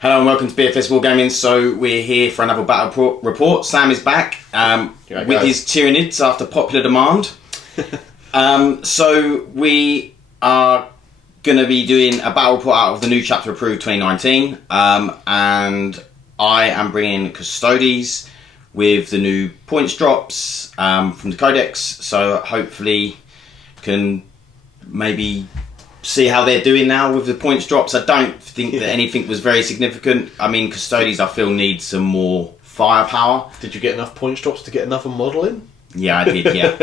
Hello and welcome to BFS Wargaming. So we're here for another battle report. Sam is back with his Tyranids after popular demand. So we are going to be doing a battle report out of the new chapter approved 2019, and I am bringing Custodes with the new points drops from the Codex. So hopefully can maybe see how they're doing now with the points drops. I don't think that anything was very significant. I mean, Custodes I feel needs some more firepower. Did you get enough points drops to get another model in? Yeah, I did, yeah.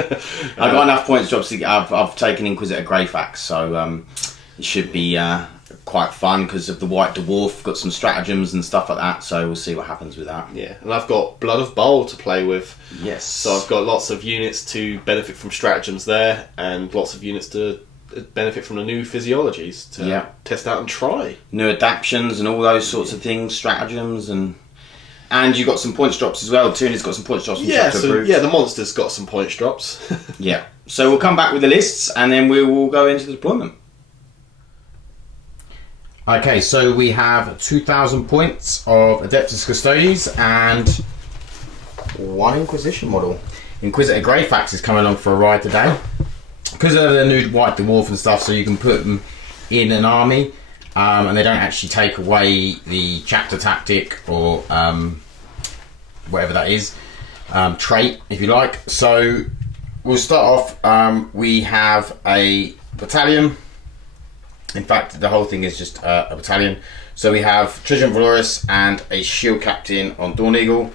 I got enough points drops to get, I've taken Inquisitor Greyfax, so it should be quite fun because of the White Dwarf. Got some stratagems and stuff like that, so we'll see what happens with that. Yeah, and I've got Blood of Baal to play with. Yes. So I've got lots of units to benefit from stratagems there, and lots of units to benefit from the new physiologies to test out and try. New adaptions and all those sorts of things, stratagems, and you got some points drops as well. Tyranids got some points drops. The monsters got some points drops. Yeah. So we'll come back with the lists and then we will go into the deployment. Okay, so we have 2,000 points of Adeptus Custodes and one Inquisition model. Inquisitor Greyfax is coming along for a ride today. Because of the new White Dwarf and stuff, so you can put them in an army, and they don't actually take away the chapter tactic or whatever that is, trait, if you like. So we'll start off. We have a battalion. In fact, the whole thing is just a battalion. So we have Triton Valoris and a shield captain on Dawn Eagle.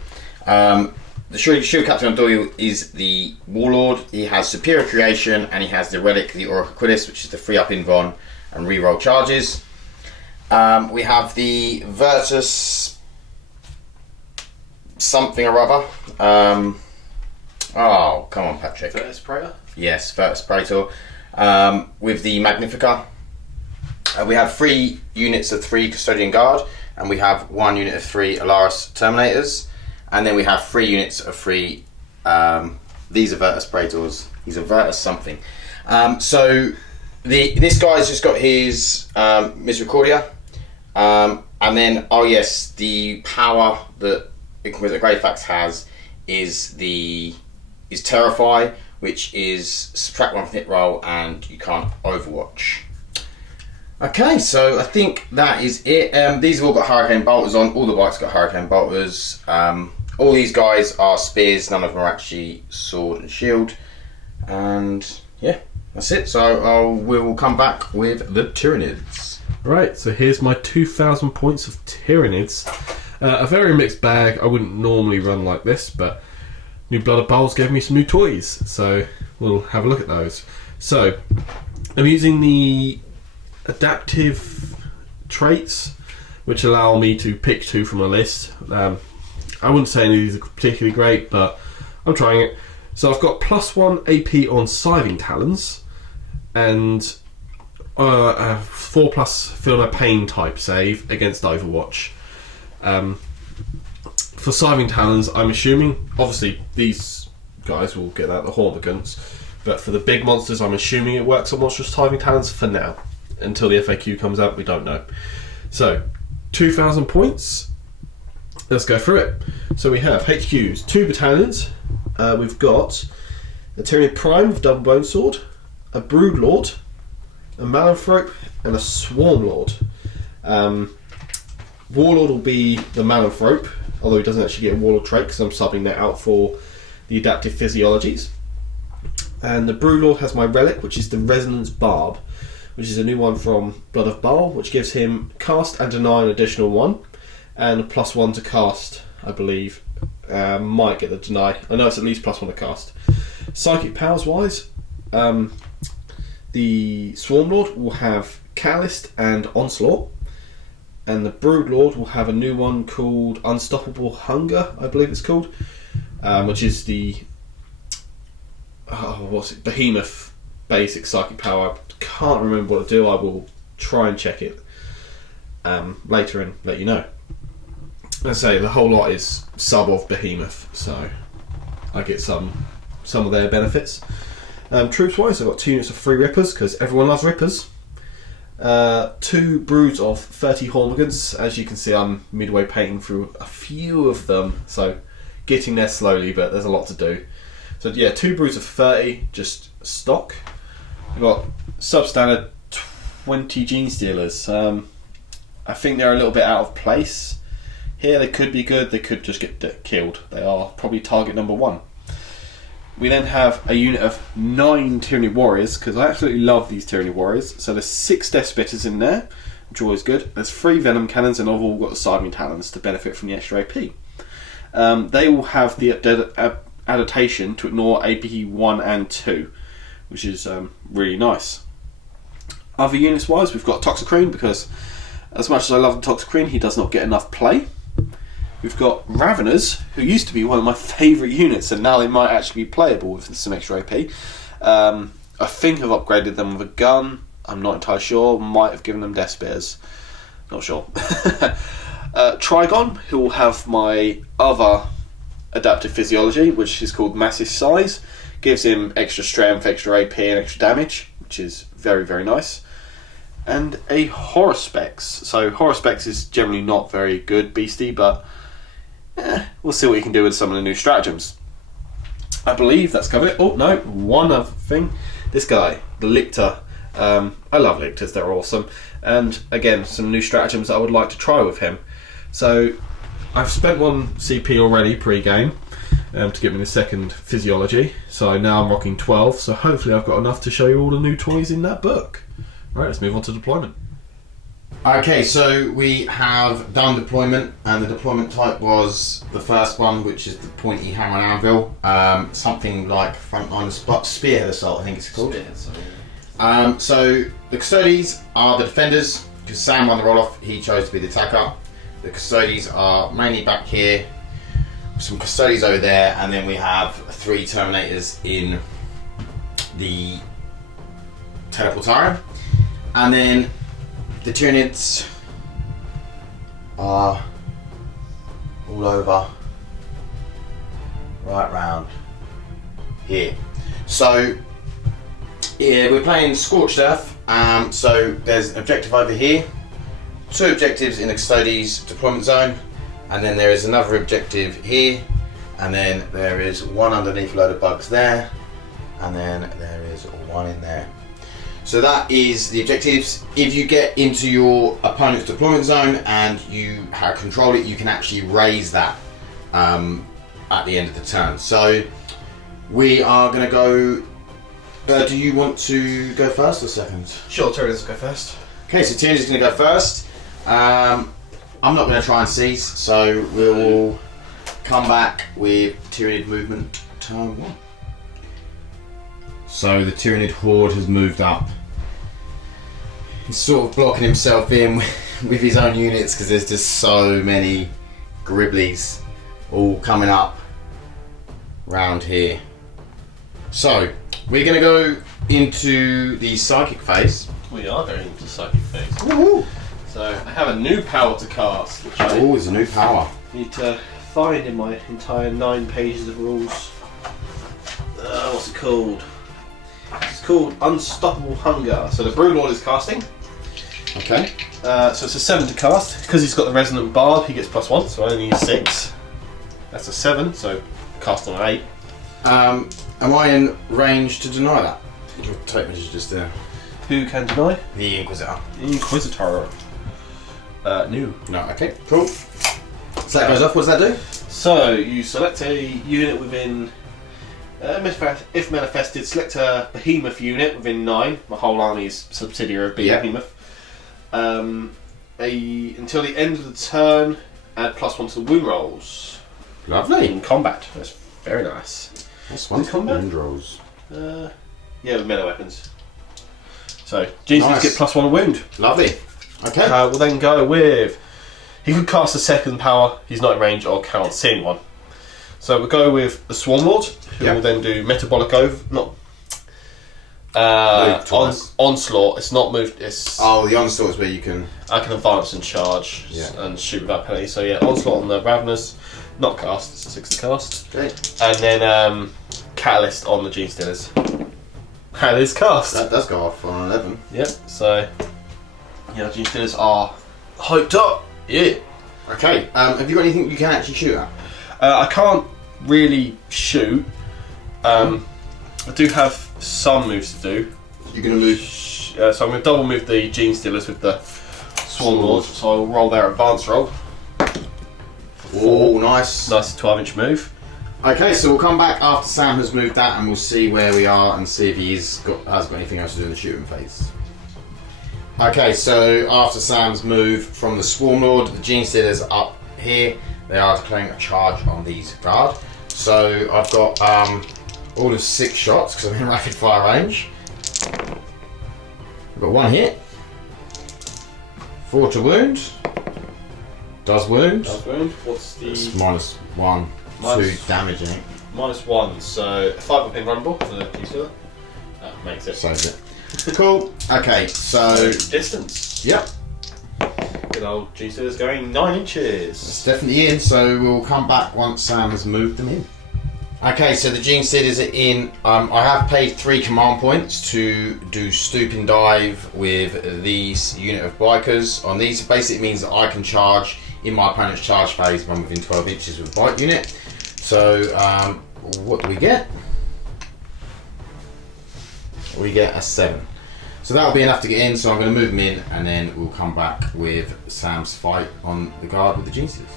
The shield captain on Doyle is the Warlord. He has Superior Creation and he has the relic, the Aura Quidus, which is the free up invuln and reroll charges. We have the Virtus something or other. Oh, come on, Patrick. Virtus Praetor? Yes, Virtus Praetor. With the Magnifica. We have 3 units of 3 Custodian Guard, and we have 1 unit of 3 Alaris Terminators. And then we have 3 units of 3, these are Virtus Praetors, he's a Virtus something. So this guy's just got his Misericordia, and then, oh yes, the power that Inquisitor Greyfax has is Terrify, which is subtract 1 from hit roll and you can't Overwatch. Okay, so I think that is it. These have all got Hurricane Bolters on, all the bikes got Hurricane Bolters. All these guys are spears, none of them are actually sword and shield. And yeah, that's it. So we'll come back with the Tyranids. Right, so here's my 2,000 points of Tyranids. A very mixed bag. I wouldn't normally run like this, but new Blood of Bowls gave me some new toys, so we'll have a look at those. So I'm using the adaptive traits, which allow me to pick 2 from a list. I wouldn't say any of these are particularly great, but I'm trying it. So I've got +1 AP on Scything Talons and 4+ Feel No Pain type save against Overwatch. For Scything Talons, I'm assuming, obviously these guys will get out the Hormigants, but for the big monsters, I'm assuming it works on Monstrous Scything Talons for now. Until the FAQ comes out, we don't know. So, 2,000 points. Let's go through it. So we have HQs, 2 battalions. We've got a Tyranid Prime with double bone sword, a Brood Lord, a Malanthrope, and a Swarm Lord. Warlord will be the Malanthrope, although he doesn't actually get a Warlord trait because I'm subbing that out for the adaptive physiologies. And the Brood Lord has my relic, which is the Resonance Barb, which is a new one from Blood of Baal, which gives him cast and deny an additional 1, and a +1 to cast, I believe. Might get the deny. I know it's at least +1 to cast. Psychic powers wise, the Swarm Lord will have Catalyst and Onslaught, and the Brood Lord will have a new one called Unstoppable Hunger, I believe it's called, which is the Behemoth basic psychic power. Can't remember what to do. I will try and check it later and let you know. Let's say the whole lot is sub of Behemoth, so I get some of their benefits. Troops wise, I've got 2 units of 3 Rippers because everyone loves Rippers. 2 broods of 30 Hormigans. As you can see, I'm midway painting through a few of them, so getting there slowly, but there's a lot to do. So yeah, 2 broods of 30, just stock. We've got substandard 20 Gene Stealers. I think they're a little bit out of place here. They could be good, they could just get killed. They are probably target number 1. We then have a unit of 9 Tyranid Warriors, because I absolutely love these Tyranid Warriors. So there's 6 Death Spitters in there, which are always good. There's 3 Venom Cannons, and I've all got the Sidemen Talons to benefit from the extra AP. They will have the adaptation to ignore AP 1 and 2, which is really nice. Other units wise, we've got Toxicrene, because as much as I love Toxicrene, he does not get enough play. We've got Raveners, who used to be one of my favourite units, and now they might actually be playable with some extra AP. I think I've upgraded them with a gun. I'm not entirely sure. Might have given them Death Spears. Not sure. Trigon, who will have my other adaptive physiology, which is called Massive Size. Gives him extra strength, extra AP, and extra damage, which is very, very nice. And a Horospex. So Horospex is generally not very good beastie, but we'll see what you can do with some of the new stratagems. I believe that's covered it. Oh no, one other thing. This guy, the Lictor. I love Lictors, they're awesome. And again, some new stratagems that I would like to try with him. So I've spent 1 CP already pre-game to get me the second physiology. So now I'm rocking 12. So hopefully I've got enough to show you all the new toys in that book. Right, let's move on to deployment. Okay, so we have done deployment, and the deployment type was the first one, which is the pointy hammer and anvil. Something like frontline spearhead assault, I think it's called. So the Custodes are the defenders, because Sam won the roll-off, he chose to be the attacker. The Custodes are mainly back here, some Custodes over there, and then we have 3 Terminators in the Teleportarium. And then the Tyranids are all over, right round here. So yeah, we're playing Scorched Earth. So there's an objective over here, 2 objectives in the Custodes deployment zone, and then there is another objective here, and then there is one underneath a load of bugs there, and then there is one in there. So that is the objectives. If you get into your opponent's deployment zone and you control it, you can actually raise that at the end of the turn. So we are going to go. Do you want to go first or second? Sure, Tyranids will go first. Okay, so Tyranids is going to go first. I'm not going to try and seize, so we'll come back with Tyranid movement turn 1. So the Tyranid horde has moved up. He's sort of blocking himself in with his own units, because there's just so many Gribblies all coming up round here. So we're going to go into the psychic phase. We are going into psychic phase. Woohoo! So I have a new power to cast, which I Oh, it's a new power. need to find in my entire 9 pages of rules. What's it called? It's called Unstoppable Hunger. So the Broodlord is casting. Okay. So it's a 7 to cast. Because he's got the Resonant Barb, he gets +1, so I only need 6. That's a 7, so cast on an 8. Am I in range to deny that? Your tape measure just there. Who can deny? The Inquisitor. Inquisitor. New. No, okay, cool. So that goes off, what does that do? So you select a unit within. If manifested, select a behemoth unit within 9. My whole army is subsidiary of behemoth. Until the end of the turn, add +1 to the wound rolls. Lovely. In combat. That's very nice. That's one combat? wound rolls. Yeah, with melee weapons. So Jesus Nice. get +1 wound. Lovely. Okay. We'll then go with. He could cast a second power. He's not in range or can't see anyone. So we'll go with the Swarmlord, who will then do metabolic onslaught. It's not moved. It's the onslaught is where you can. I can advance and charge and shoot without penalty. So yeah, onslaught on the Raveners, not cast. It's a 6 to cast. Okay. And then catalyst on the Gene Stealers. That is cast. That does go off on 11. Yep. So Yeah, the G-Steelers are hyped up. Yeah. Okay. Have you got anything you can actually shoot at? I can't really shoot. I do have some moves to do. You're going to move. So I'm going to double move the Gene Stealers with the Swarm Lords. So I'll roll their advance roll. Oh, nice. Nice 12-inch move. Okay, so we'll come back after Sam has moved that, and we'll see where we are and see if has got anything else to do in the shooting phase. Okay, so after Sam's move from the Swarm Lord, the Gene Stealers up here. They are declaring a charge on these guard. So I've got all of 6 shots because I'm in rapid fire range. I've got 1 hit. 4 to wound. Does wound. What's the... It's -1, 2 damage, I think. -1, so 5 up in rumble for the G-Stealer. That makes it. Saves it. Cool. Okay, so... Distance. Yep. Good old G-Stealer's going 9 inches. It's definitely in, so we'll come back once Sam has moved them in. Okay, so the Gene Stealers are in. I have paid 3 command points to do stooping dive with these unit of bikers. On these, it basically means that I can charge in my opponent's charge phase when within 12 inches with a bike unit. So, what do we get? We get a 7. So that'll be enough to get in, so I'm going to move them in and then we'll come back with Sam's fight on the guard with the Gene Stealers.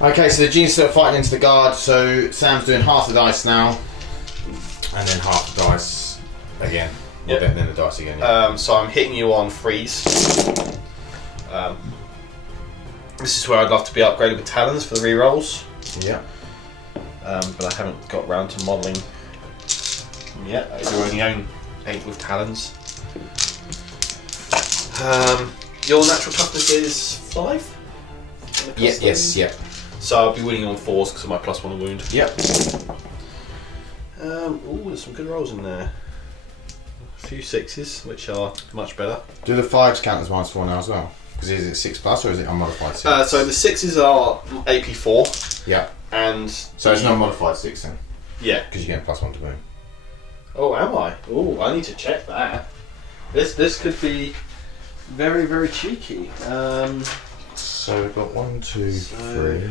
Okay, so the Gene Stealers are fighting into the guard, so Sam's doing half the dice now and then half the dice again. Yep. Then the dice again. Yeah. So I'm hitting you on freeze. This is where I'd love to be upgraded with talons for the rerolls. Yeah. But I haven't got round to modelling yet. I already own 8 with talons. Your natural toughness is 5? Yes, yep. So I'll be winning on 4s because of my +1 wound. Yep. Ooh, there's some good rolls in there. A few 6s, which are much better. Do the 5s count as -4 now as well? Because is it 6+ or is it unmodified 6? So the 6s are AP4. Yeah. And so it's not modified 6 then? Yeah. Because you get +1 to wound. Oh, am I? Oh, I need to check that. This could be very, very cheeky. So we've got 1, 2, 3.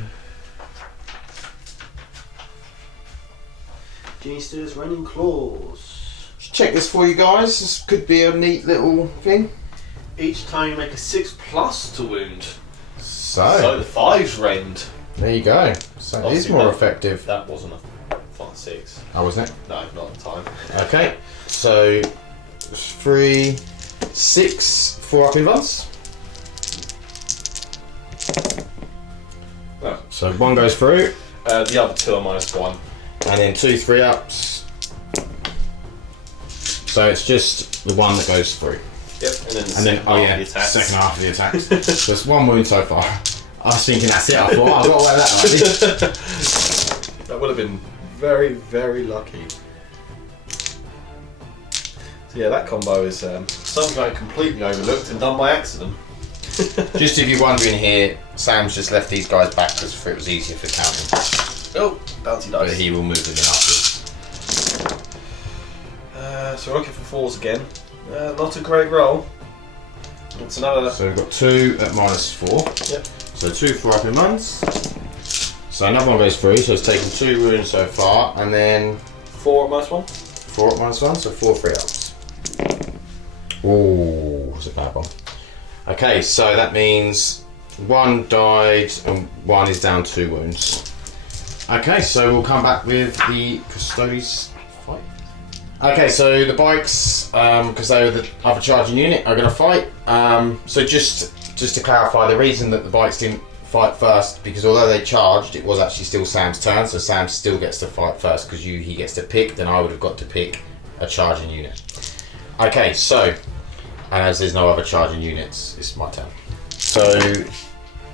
G-Stealers running claws. Just check this for you guys. This could be a neat little thing. Each time you make a 6+ to wound. So the 5s rend. there you go. So it is more effective. That wasn't a 6. Oh, wasn't it? No, not at the time. Okay. So 3, 6, 4 up in advance. Oh. So 1 goes through. The other 2 are -1. And then 2 3-ups. So it's just the 1 that goes through. Yep, and then the second half of the attacks. So it's 1 wound so far. I was thinking that's it. I thought, I've got to wear that already. That would have been very, very lucky. So yeah, that combo is something I completely overlooked and done by accident. Just if you're wondering here, Sam's just left these guys back because it was easier for counting. Oh, bouncy dice. But he will move them in afterwards. So we're looking for 4s again. Not a great roll. It's another. So we've got 2 at -4. Yep. So 2 4 up in ones. So another 1 goes through, so it's taken 2 wounds so far, and then 4 at -1. 4 at -1, so 4 3-ups. Ooh, that's a bad one. Okay, so that means 1 died and 1 is down 2 wounds. Okay, so we'll come back with the Custodes fight. Okay, so the bikes, because they were the other charging unit, are going to fight. So just to clarify, the reason that the bikes didn't fight first, because although they charged, it was actually still Sam's turn, so Sam still gets to fight first because he gets to pick, then I would have got to pick a charging unit. Okay, so, and as there's no other charging units, it's my turn. So,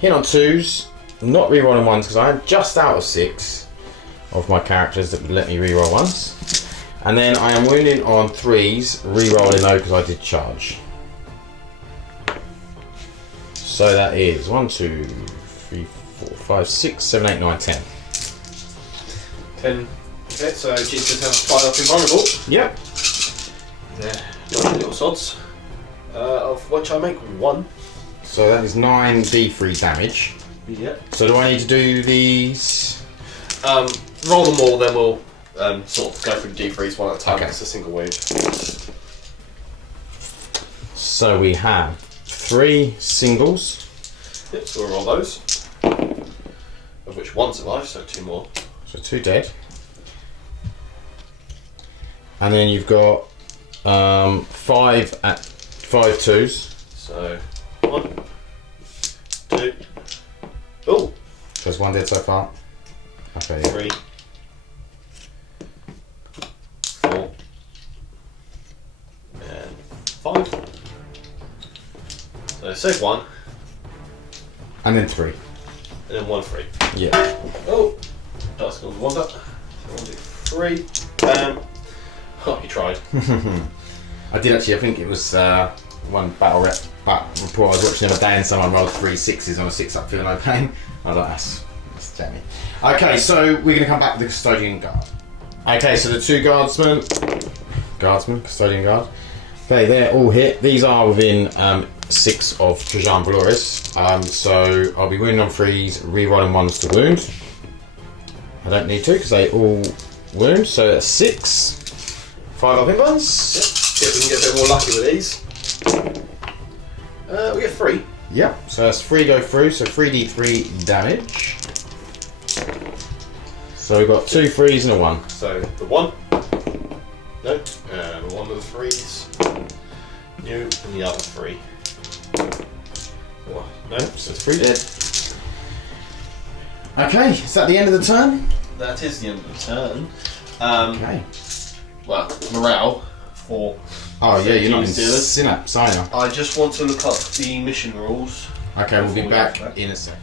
hit on 2s, not rerolling 1s because I am just out of 6 of my characters that would let me reroll 1s. And then I am wounding on 3s, rerolling though because I did charge. So that is 1, 2, 3, 4, 5, 6, 7, 8, 9, 10. 10. Okay, so G-Stealers have a 5 up invulnerable. Yep. Yeah, little sods. of which I make 1. So that is 9d3 damage. Yeah. So do I need to do these? Roll them all, then we'll sort of go through the D3s one at a time. Okay. It's a single wound. So we have 3 singles. Yep, so we'll roll those. Of which 1 survives, so 2 more. So 2 dead. And then you've got 5 twos. So 1, 2. Oh! So there's 1 dead so far. Okay, yeah. 3, 4, and 5. So save 1, And then 3. and then 1 free. Yeah. Oh! Dice goes 1 up. So 1, 2, 3. Bam! Oh, you tried. I did actually, I think it was one battle report I was watching the other day and someone rolled 3 6s on a 6-up feeling no pain. I was like, that's jammy. Okay, so we're going to come back to the Custodian Guard. Okay, so the 2 Guardsmen, Custodian Guard. Okay, they're all hit. These are within 6 of Trajan Valoris. So I'll be wounding on 3s, re-rolling 1s to wound. I don't need to because they all wound, so that's 6. 5 up in buns. Yep. See if we can get a bit more lucky with these. We get 3. Yep, so that's 3 go through, so 3d3 damage. So we've got 2 3s and a 1. So the 1. No. And 1 of the 3s. New and the other 3. What? No. So it's 3 dead. Okay, is that the end of the turn? That is the end of the turn. Okay. Well, morale for. Oh yeah, you're not in Steelers. Synapse, are you? I just want to look up the mission rules. Okay, we'll be Before we back get back. in a sec.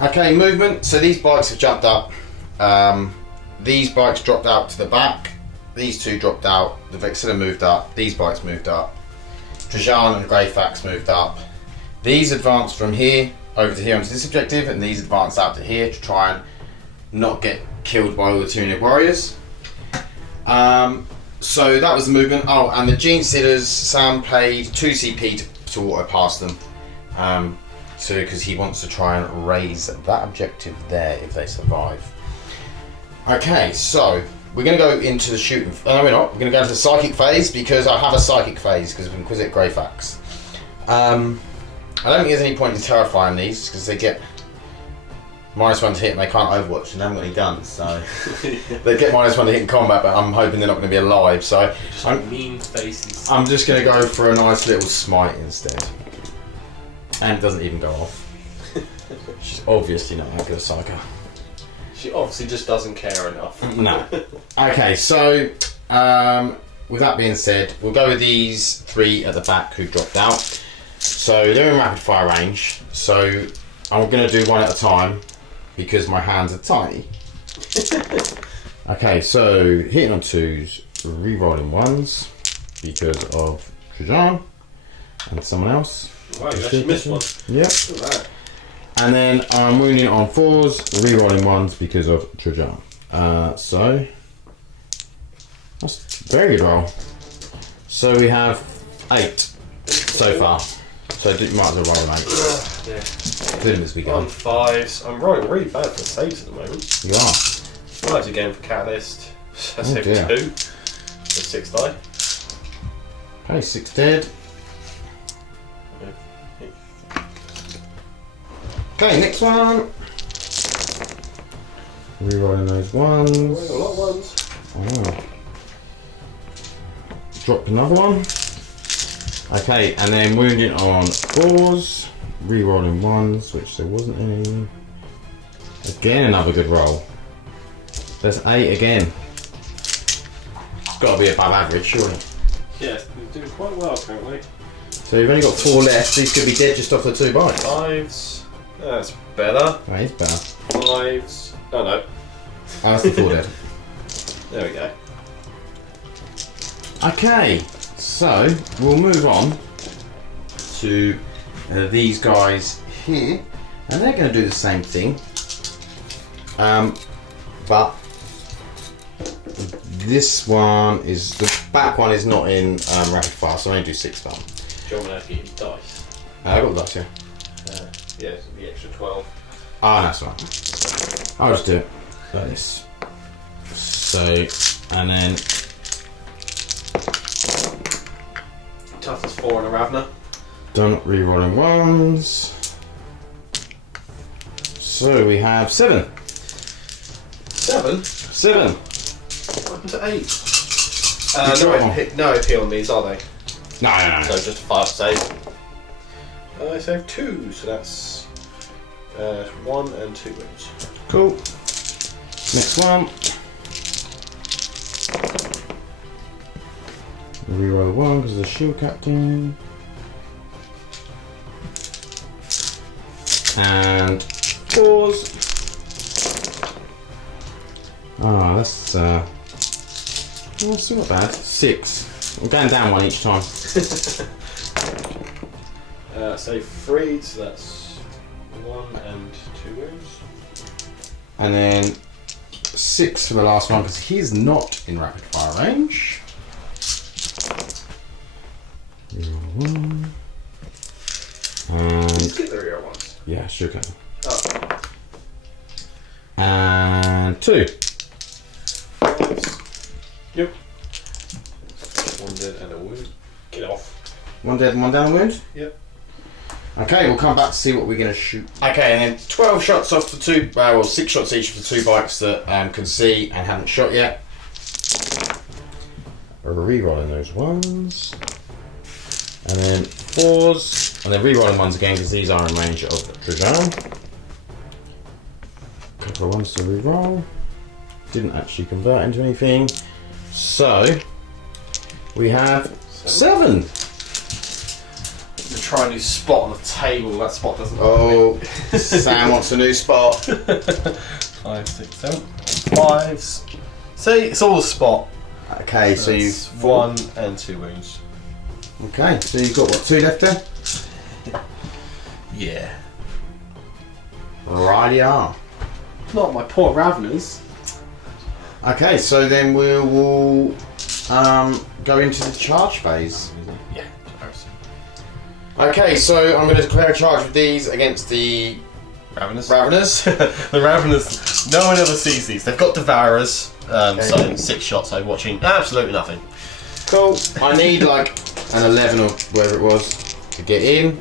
Okay, movement. So these bikes have jumped up. These bikes dropped out to the back. These 2 dropped out. The Vexilla moved up. These bikes moved up. Trajan and Greyfax moved up. These advanced from here over to here onto this objective, and these advanced out to here to try and not get killed by all the Tyranid warriors. So that was the movement. Oh, and the Gene Sitters, Sam paid 2 CP to auto pass them. So because he wants to try and raise that objective there if they survive. Okay, so we're going to go into the shooting. No, we're not. We're going to go into the psychic phase because I have a psychic phase because of Inquisitor Greyfax. I don't think there's any point in terrifying these because they get -1 to hit and they can't overwatch and they haven't got any guns, so they get -1 to hit in combat, but I'm hoping they're not going to be alive, so Mean faces. I'm just going to go for a nice little smite instead. And it doesn't even go off. She's obviously not that good a psycho. She obviously just doesn't care enough. No. Okay, so with that being said, we'll go with these 3 at the back who dropped out. So they're in rapid fire range, so I'm going to do 1 at a time because my hands are tiny. Okay, so hitting on 2s, re-rolling 1s because of Trajan and someone else. Wow, you actually missed 1. Yep. Look at that. And then I'm wounding on 4s, re-rolling 1s because of Trajan. So that's a very good roll. So we have 8 so far. So you might as well roll an 8. Yeah. Good as we go. On 5s. I'm rolling really bad for saves at the moment. You are. 5s again for Catalyst. I saved dear. 2. So 6 die. Okay, 6 dead. Okay, next one. Rerolling those ones. A lot of 1s. Oh. Dropped another one. Okay, and then wounding on 4s. Rerolling 1s, which there wasn't any. Again, another good roll. There's 8 again. Got to be above average, surely. Yes, we're doing quite well currently. So you've only got 4 left. These could be dead just off the 2 bites. 5s. That's better. That is better. 5s. Oh no. Oh, that's the 4 dead. There we go. Okay, so we'll move on to these guys here, and they're going to do the same thing, but this one is, the back one is not in rapid fire, so I only do 6 of them. Do you want me to get you dice? I got that, yeah. Yeah, it's the extra 12. Ah, that's right. I'll just do it like this. So, and then Toughness 4 and a Ravener. done re-rolling ones. So we have 7. 7? 7. What happened to 8? You No AP on these, are they? No. So just 5 save. I saved 2, so that's 1 and 2 wounds. Cool. Next one. Reroll 1 because of the shield captain. And pause. Ah, that's not bad. 6. I'm going down 1 each time. Save 3, so that's 1 and 2 wounds. And then 6 for the last one because he's not in rapid fire range. Reroll 1. And Get the rear ones. yeah, sure can. Oh. And 2. Yep. 1 dead and a wound. Get off. 1 dead and 1 down a wound. Yep. Okay, we'll come back to see what we're going to shoot. Okay, and then 12 shots off the 2, well, 6 shots each for the 2 bikes that can see and haven't shot yet. We're re-rolling those ones. And then 4s, and then re-rolling ones again because these are in range of Trajan. Couple of ones to re-roll. Didn't actually convert into anything. So, we have 7. Try a new spot on the table. That spot doesn't look Oh, Sam wants a new spot. 5, 6, 7. 5s. See, it's all a spot. Okay, so That's you've 1 and 2 wounds. Okay, so you've got what, 2 left there? Yeah. Righty-o. Not my poor Raveners. Okay, so then we will go into the charge phase. Yeah. Okay, so I'm going to declare a charge with these against the Raveners. Raveners. The Raveners. No one ever sees these. They've got Devourers. Okay. So 6 shots. I'm watching absolutely nothing. Cool. I need like an 11 or whatever it was to get in.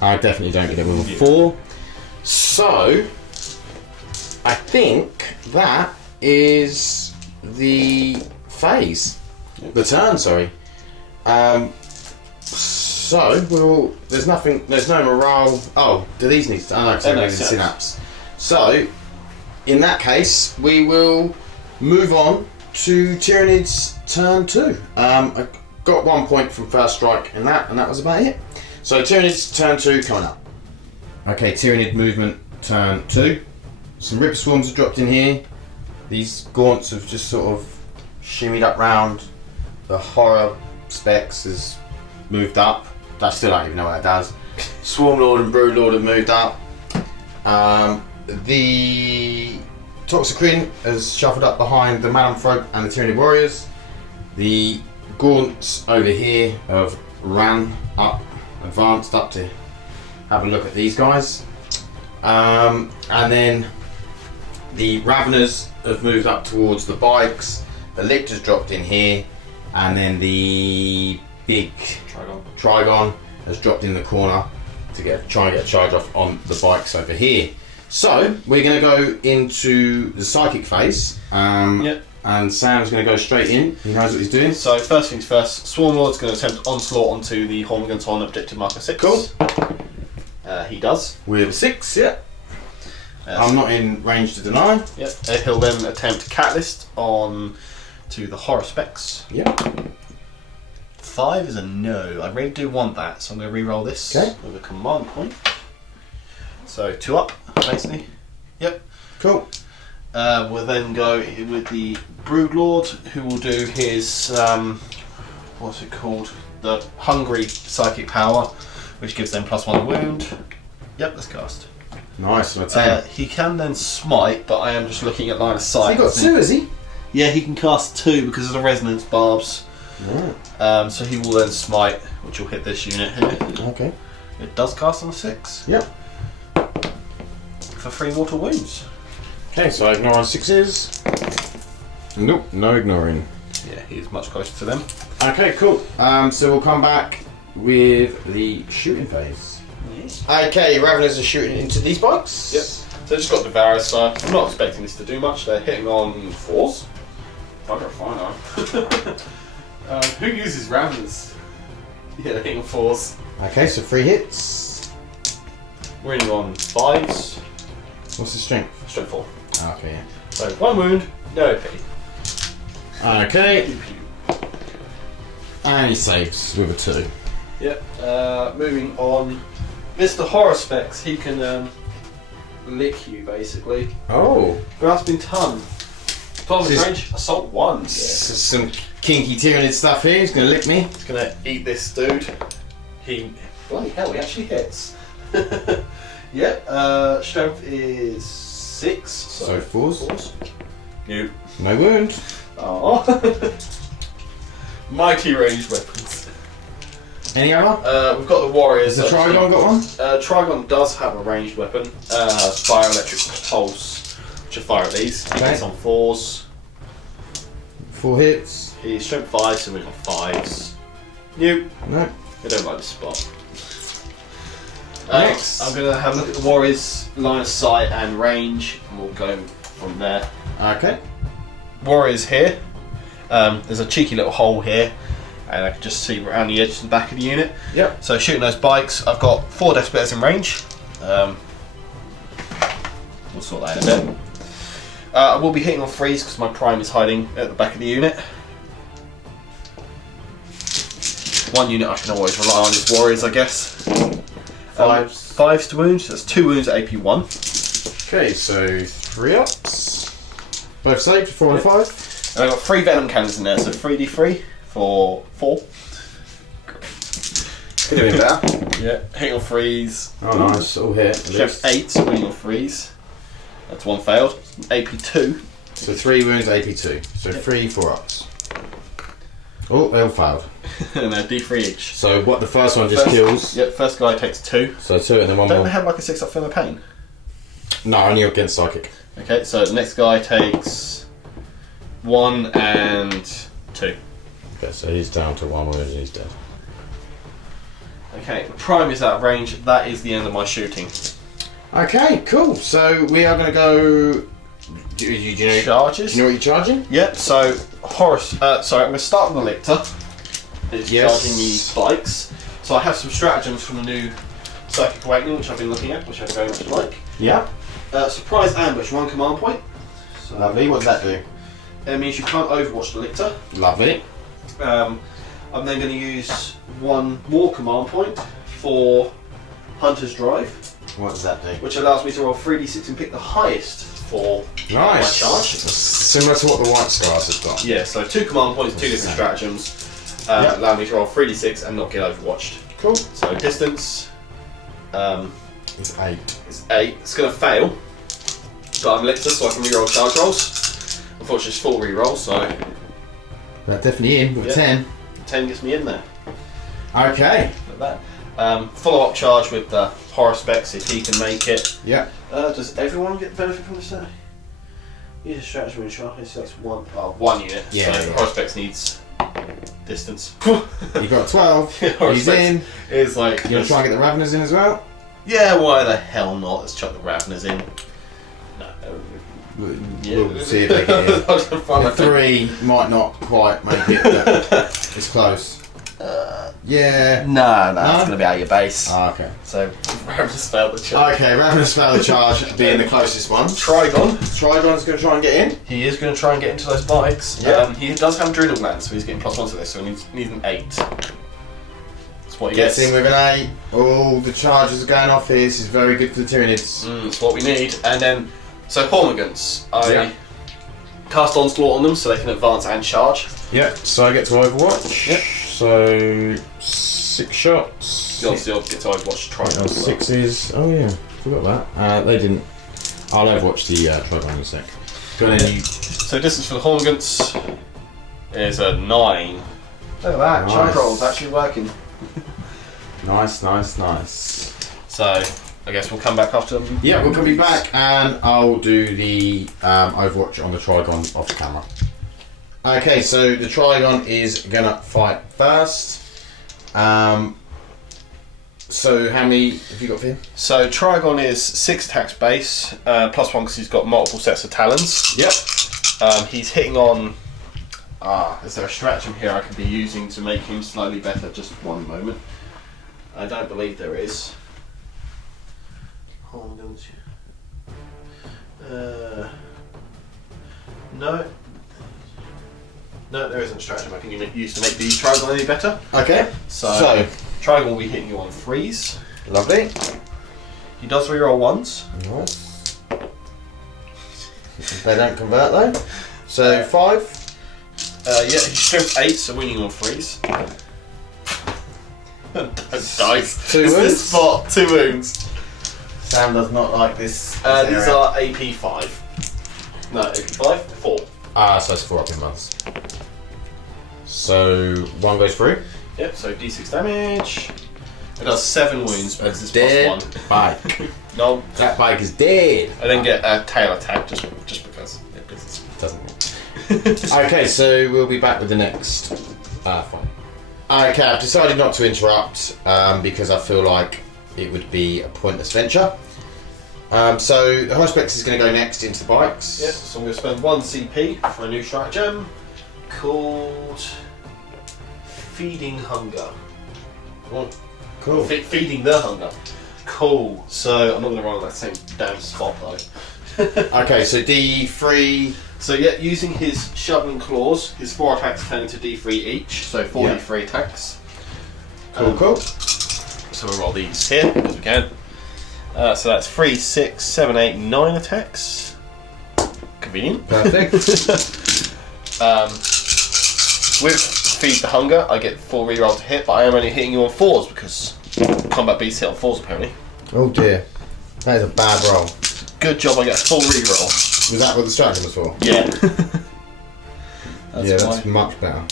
I definitely don't get it with a 4. So, I think that is the phase. The turn, sorry. So, there's no morale. Oh, do these need to? Oh, no, because they're the synapse. So, in that case, we will move on to Tyranids turn 2. I got 1 point from first strike in that, and that was about it. So Tyranids turn 2 coming up. Okay, Tyranid movement turn 2. Some Ripper Swarms have dropped in here. These Gaunts have just sort of shimmied up round. The Horror Specs has moved up. I still don't even know what that does. Swarm Lord and Brood Lord have moved up. The Toxicrin has shuffled up behind the Malamthrope and the Tyranid Warriors. The Gaunts over here have ran up, advanced up to have a look at these guys. And then the Raveners have moved up towards the bikes. The Lictors dropped in here. And then the big Trigon has dropped in the corner to try and get a charge off on the bikes over here. So, we're going to go into the psychic phase. Yep. And Sam's going to go straight in. He knows what he's doing. So first things first, Swarm Lord's going to attempt onslaught onto the Hormigans on objective marker 6. Cool. He does. With a 6, yeah. I'm not in range to deny. Yep. He'll then attempt Catalyst on to the Horror Specs. Yeah. 5 is a no. I really do want that, so I'm going to re-roll this with a command point. So 2 up, basically. Yep. Cool. We'll then go with the Brood Lord, who will do his what's it called? The Hungry Psychic Power, which gives them +1 wound. Yep, that's cast. Nice, on a 10. He can then smite, but I am just looking at line of So sight. he got 2, is he? Yeah, he can cast 2 because of the resonance barbs. Right. So he will then smite, which will hit this unit here. Okay. It does cast on a 6. Yep. For 3 mortal wounds. Okay, so I ignore on 6s. Nope, no ignoring. Yeah, he's much closer to them. Okay, cool. So we'll come back with the shooting phase. Yes. Okay, Raveners are shooting into these bikes. Yep. So just got Devour, so I'm not expecting this to do much. They're hitting on 4s. Bugger fine, who uses Raveners? Yeah, they're hitting on 4s. Okay, so 3 hits. We're hitting on 5s. What's the strength? Strength 4. Okay, yeah. So 1 wound, no AP. Okay. And he saves with a 2. Yep. Moving on. Mr. Horror Specs, he can lick you basically. Oh. Grasping Ton. 12 This is- range, Assault 1. Yeah. Some kinky Tyranid stuff here. He's going to lick me. He's gonna eat this dude. Bloody hell, he actually hits. Yep, strength is 6. So 4s. 4s. Nope. No wound. Aww. Mighty ranged weapons. Any other? We've got the Warriors. Has the Trigon got one? Trigon does have a ranged weapon. Fire Electric Pulse, which will fire at these. He Okay. hits on 4s. 4 hits. He's strength 5, so we've got 5s. Nope. No. I don't like this spot. Next. I'm going to have a look at the Warriors' line of sight and range, and we'll go from there. Okay. Warriors here. There's a cheeky little hole here, and I can just see around the edge of the back of the unit. Yep. So shooting those bikes, I've got 4 Death Splitters in range. We'll sort that in a bit. I will be hitting on 3s because my prime is hiding at the back of the unit. One unit I can always rely on is Warriors, I guess. 5s. 5s to wounds, that's 2 wounds at AP 1. Okay, so 3 ups. Both saved, 4 and 5. And I've got 3 Venom Cannons in there, so 3d3 for 4. Could have been better. Yeah, hitting on 3s. Oh, nice. All hit. Strength 8, winning on 3s. That's 1 failed. AP 2. So 3 wounds, AP 2. So 3 4 ups. Oh, they all failed. And they're D3 each. So what the first one just kills. Yep, first guy takes 2. So 2 and then 1 Don't more. they have like a 6 up Feel No Pain? No, only against psychic. Okay, so the next guy takes 1 and 2. Okay, so he's down to 1 wound and he's dead. Okay, the prime is out of range. That is the end of my shooting. Okay, cool. So we are going to go. Do you know? Charges? Do you know what you're charging? Yep, so Horus. Sorry, I'm going to start with the Lictor. It's Yes. charging these bikes. So I have some stratagems from the new Psychic Awakening, which I've been looking at, which I very much like. Yeah. Surprise Ambush, 1 command point. So Lovely. What does that do? It means you can't overwatch the Lictor. Lovely. I'm then going to use 1 more command point for Hunter's Drive, What does that do? which allows me to roll 3d6 and pick the highest for Nice. my charge. Similar to what the White Scars have got. Yeah, so 2 command points, 2 different stratagems, Yeah. allow me to roll 3d6 and not get overwatched. Cool. So distance It's 8. is 8. It's going to fail, but I'm Lictor, so I can reroll charge rolls. Unfortunately, it's full reroll, so That's definitely in with Yeah. 10. 10 gets me in there. Okay. Like that. Follow-up charge with the Horror Specs if he can make it. Yeah. Does everyone get benefit from this day? Use a strategy when sharpness, so that's 1 unit. Yeah, So yeah. Horror Specs needs distance. You got 12. Horror He's Specs in. is like. You going to try and get the Raveners in as well? Yeah, why the hell not? Let's chuck the Raveners in. No. We'll see if they get in. I was gonna find The my thing. 3 might not quite make it, but it's close. Yeah. No, No? it's going to be out of your base. Ah, okay. So, Raveners failed the charge. Okay, Ravenous failed the charge, being the closest one. Trigon. Trigon's going to try and get in. He is going to try and get into those bikes. Yeah. He does have Adrenal Gland, so he's getting +1 to this, so he needs an 8. That's what he Gets gets. in with an 8. Oh, the charges are going off here. This is very good for the Tyranids. That's what we need. And then, so Hormigans. I Yeah. cast Onslaught on them so they can advance and charge. Yep, so I get to Overwatch. Yep. So 6 shots. You obviously get to Overwatch Trigon. Oh, 6s. Oh yeah, forgot that. They didn't. I'll Overwatch the Trigon in a sec. Got any? So distance for the Hormigans is a 9. Look at that, Nice. charge roll's actually working. Nice, nice, nice. So, I guess we'll come back after them. Yeah, we'll be back and I'll do the Overwatch on the Trigon off camera. Okay, so the Trigon is gonna fight first. So how many have you got for him? So Trigon is 6 attacks base, plus 1 because he's got multiple sets of talons. Yep. He's hitting on... is there a stratagem here I could be using to make him slightly better? Just one moment. I don't believe there is. No. No, there isn't a stratagem I can use to make the Trigon any better. Okay. So Trigon will be hitting you on 3s. Lovely. He does reroll 1s. Nice. They don't convert though. So 5. Yeah, he's strength 8, so winning on 3s. Don't dice. 2 It's wounds. this spot, 2 wounds. Sam does not like this. These are AP 5. No, AP 5? 4. So it's 4 up in months. So 1 goes through. Yep, so D6 damage. It does 7 wounds, but it's Dead plus 1. bike. No. That bike is dead. I then get a tail attack just because it Doesn't. Okay, so we'll be back with the next fight. Okay, I've decided not to interrupt because I feel like it would be a pointless venture. So the High-Specs is going to go next into the bikes. Yep, so I'm going to spend 1 CP for a new stratagem called Feeding Hunger. Cool. Feeding the Hunger. Cool. So I'm not going to run on that same damn spot though. Okay, so D3. So yeah, using his shoveling claws, his 4 attacks turn into D3 each, so 43 attacks. Cool. So we'll roll these here as we can. So that's 3, 6, 7, 8, 9 attacks. Convenient. Perfect. With Feed the Hunger, I get 4 reroll to hit, but I am only hitting you on 4s because combat beasts hit on 4s apparently. Oh dear. That is a bad roll. Good job, I get a full reroll. Was that what the stratagem was for? Yeah. That's much better.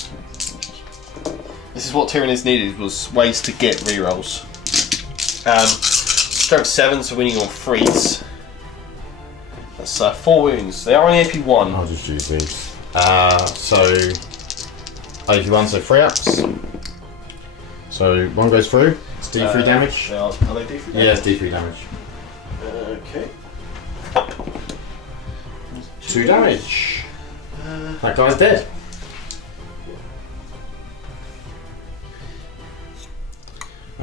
This is what Tyranids needed, was ways to get rerolls. Strength 7, so winning on 3s. That's 4 wounds. They are only AP 1. I'll just use these. So AP1, so 3 ups. So 1 goes through. It's D3 damage. Are they D3 damage? Yeah, it's D3 damage. Okay. 2 damage. That guy's dead.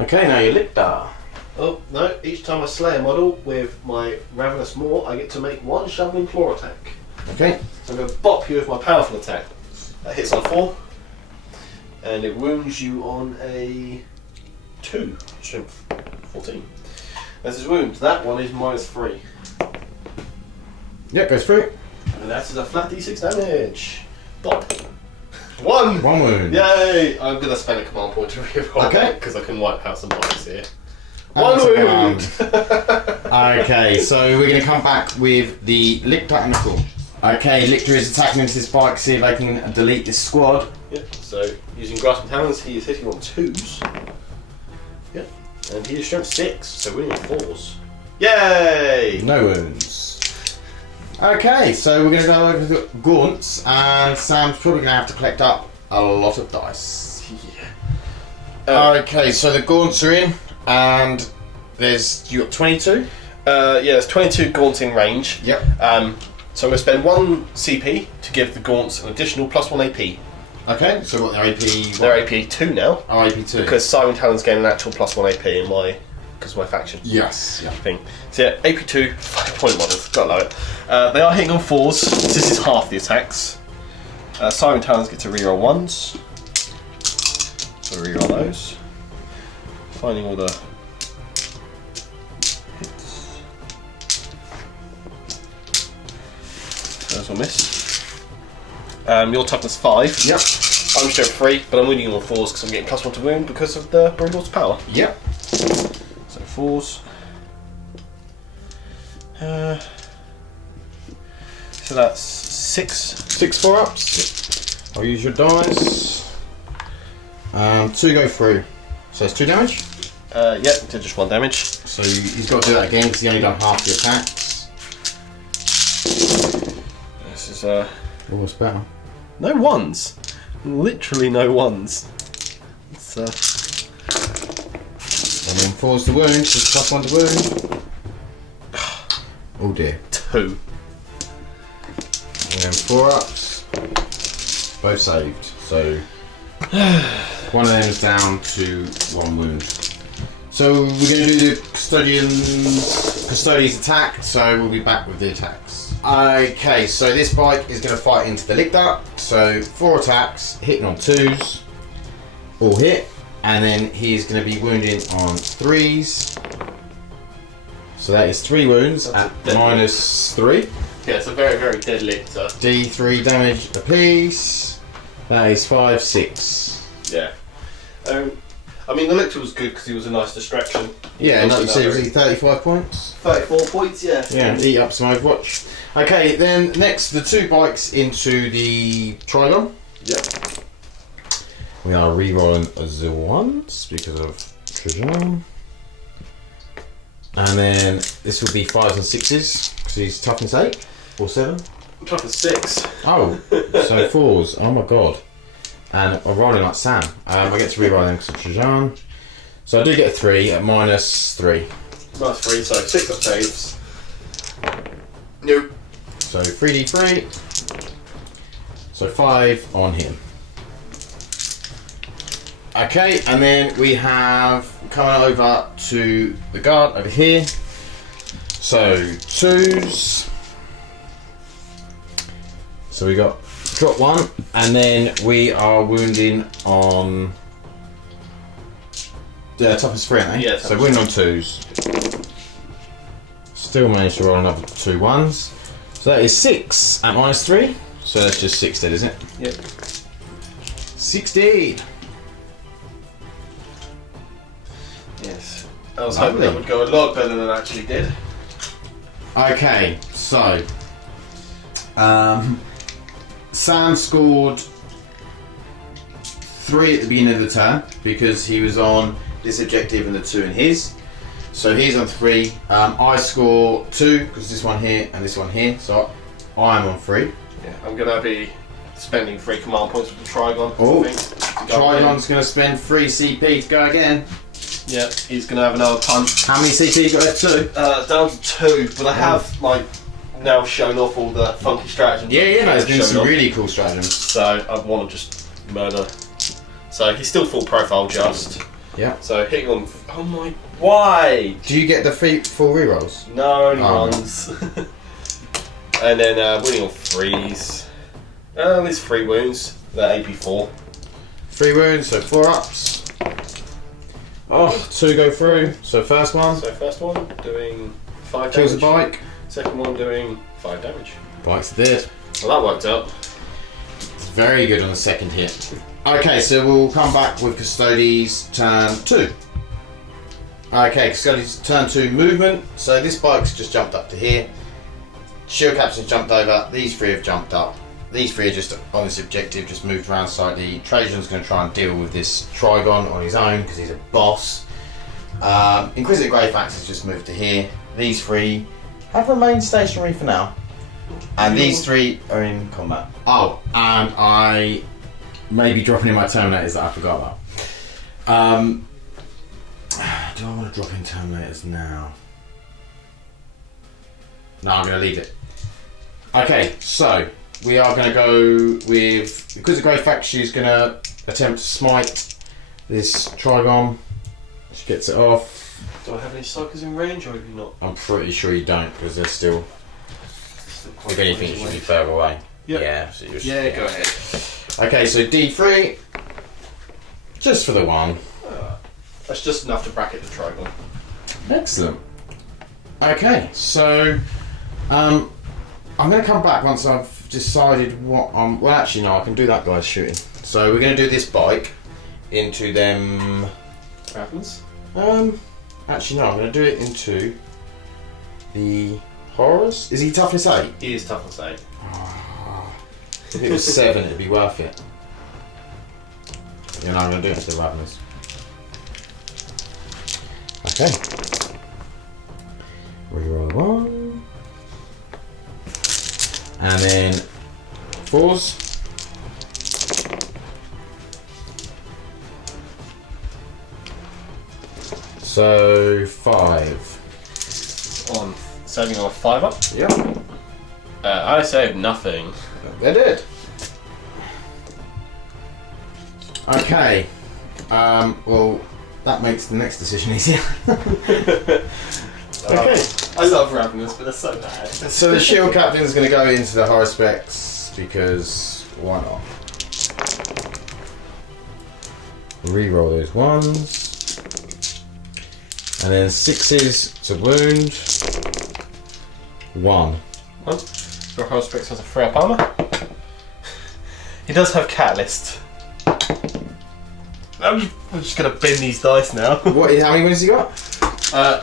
Okay, now you're Lictor. Oh, no. Each time I slay a model with my Ravenous Maw, I get to make 1 Shoveling Claw attack. Okay. So I'm going to bop you with my powerful attack. That hits on 4. And it wounds you on a 2. Strength 14. That's his wound. That one is -3. Yeah, goes through. And that is a flat D6 damage. Bop. 1! 1 wound. Yay! I'm going to spend a command point to reroll. Okay. Because I can wipe out some bodies here. That's 1 a wound! Okay, so we're going to come back with the Lictor and the Claw. Okay, Lictor is attacking into this bike, see if they can delete this squad. Yep, so using Grasping Talons, he is hitting on 2s. Yep, and he is strength 6, so winning on 4s. Yay! No wounds. Okay, so we're going to go over the gaunts, and Sam's probably going to have to collect up a lot of dice. Yeah. Okay, so the gaunts are in, and you got 22? Yeah, there's 22 gaunts in range. Yep. So I'm going to spend 1 CP to give the gaunts an additional +1 AP. Okay, so what, their AP? They're AP 2 now. Oh, AP 2. Because Siren Talons gain an actual +1 AP in because of my faction. Yes. Yeah. Thing. So yeah, AP 2, 5-point models, gotta love it. They are hitting on 4s, this is half the attacks. Siren Talons get to reroll 1s. So reroll those. Finding all the hits. Those will miss. Your toughness 5. Yep. I'm strength 3, but I'm winning on 4s because I'm getting +1 to wound because of the Brindle's power. Yep. So 4s. So that's 6. 6 4-ups. I'll use your dice. 2 go through. So it's 2 damage. Yep, did just 1 damage. So he's got to do that again because he only done half the attacks. This is Oh, it's better. no ones. Literally no ones. It's And then 4's the wound, just +1 to wound. Oh dear. 2. And then 4 ups. Both saved. So one of them is down to 1 wound. So we're going to do the Custodes attack, so we'll be back with the attacks. Okay, so this bike is going to fight into the lig duct. So 4 attacks, hitting on 2s, all hit, and then he's going to be wounding on 3s. So that is 3 wounds at -3. Yeah, it's a very, very deadly. So. D3 damage apiece. That is 5, 6. Yeah. I mean, the lictor was good because he was a nice distraction. Yeah, and like you said, was he 35 points? 34 points, yeah. Yeah, eat up some Overwatch. Okay, then next, the 2 bikes into the Trygon. Yep. We are re-rolling the 1s because of Trajan. And then this will be 5s and 6s because he's toughness 8 or 7. I'm trying for 6. Oh, so 4s. Oh my god. And I'm rolling like Sam. I get to re-roll them because of Trajan. So I do get a 3 at -3. Nice 3, so 6 up saves. Nope. So 3d3. So 5 on him. Okay, and then we have coming over to the guard over here. So 2s. So we got drop 1, and then we are wounding on toughness 3, aren't they? Yeah. So wound on 2s. Still managed to roll another 2 1s. So that is 6 at -3. So that's just 6 dead, isn't it? Yep. 16. Yes. I was hoping that would go a lot better than it actually did. Okay, so Sam scored 3 at the beginning of the turn because he was on this objective and the 2 in his. So he's on 3. I score 2 because this one here and this one here. So I'm on 3. Yeah, I'm going to be spending 3 command points with the Trygon. Oh, I think, to go Trygon's going to spend 3 CP to go again. Yeah, he's going to have another punch. How many CP you got left? 2? Down to 2, but I have now shown off all the funky stratagems. Yeah, no, there's been some Shown off. really cool stratagems. So I want to just murder. So he's still full profile just. Yeah. So hitting on. Oh my. Why? Do you get the full rerolls? No, only Oh, ones. And then winning on 3s. There's 3 wounds. They're AP4. 3 wounds, so 4 ups. Oh, 2 go through. So first one So first one doing 5 kills the damage. bike. Second one doing 5 damage. Bike's dead. Well, that worked out. It's very good on the second hit. Okay, so we'll come back with Custodes turn 2. Okay, Custodes turn 2 movement. So this bike's just jumped up to here. Shield Captain's jumped over. These 3 have jumped up. These 3 are just on this objective, just moved around slightly. Trajan's going to try and deal with this Trygon on his own because he's a boss. Inquisitor Greyfax has just moved to here. These 3 have remained stationary for now. And these 3 are in combat. Oh, and I may be dropping in my Terminators that I forgot about. Do I want to drop in Terminators now? No, I'm going to leave it. Okay, so we are going to go with, because the Greyfax, she's going to attempt to smite this Trygon. She gets it off. Do I have any suckers in range or have you not? I'm pretty sure you don't because they're still. If anything, it should be further away. Yep. Yeah. So you're Yeah, go ahead. Okay, so D3, just for the 1. That's just enough to bracket the Trygon. Excellent. Okay, so I'm going to come back once I've decided what I'm. Well, actually, no, I can do that guy's shooting. So we're going to do this bike into them. Happens. Actually, no, I'm going to do it into the horrors. Is he toughness 8? He is toughness 8. If it was 7, it'd be worth it. You know, I'm going to do it to the Ravenous. Okay. Reroll 1. And then 4s. So 5. On saving on a 5-up. Yep. I saved nothing. They did. Okay. Well, that makes the next decision easier. Okay. I love Ravenous, but they're so bad. So the shield captain is going to go into the high specs because why not? Reroll those 1s. And then 6s to wound. 1. Your Hospix has a 3-up armor. He does have Catalyst. I'm just going to bend these dice now. How many wins has he got?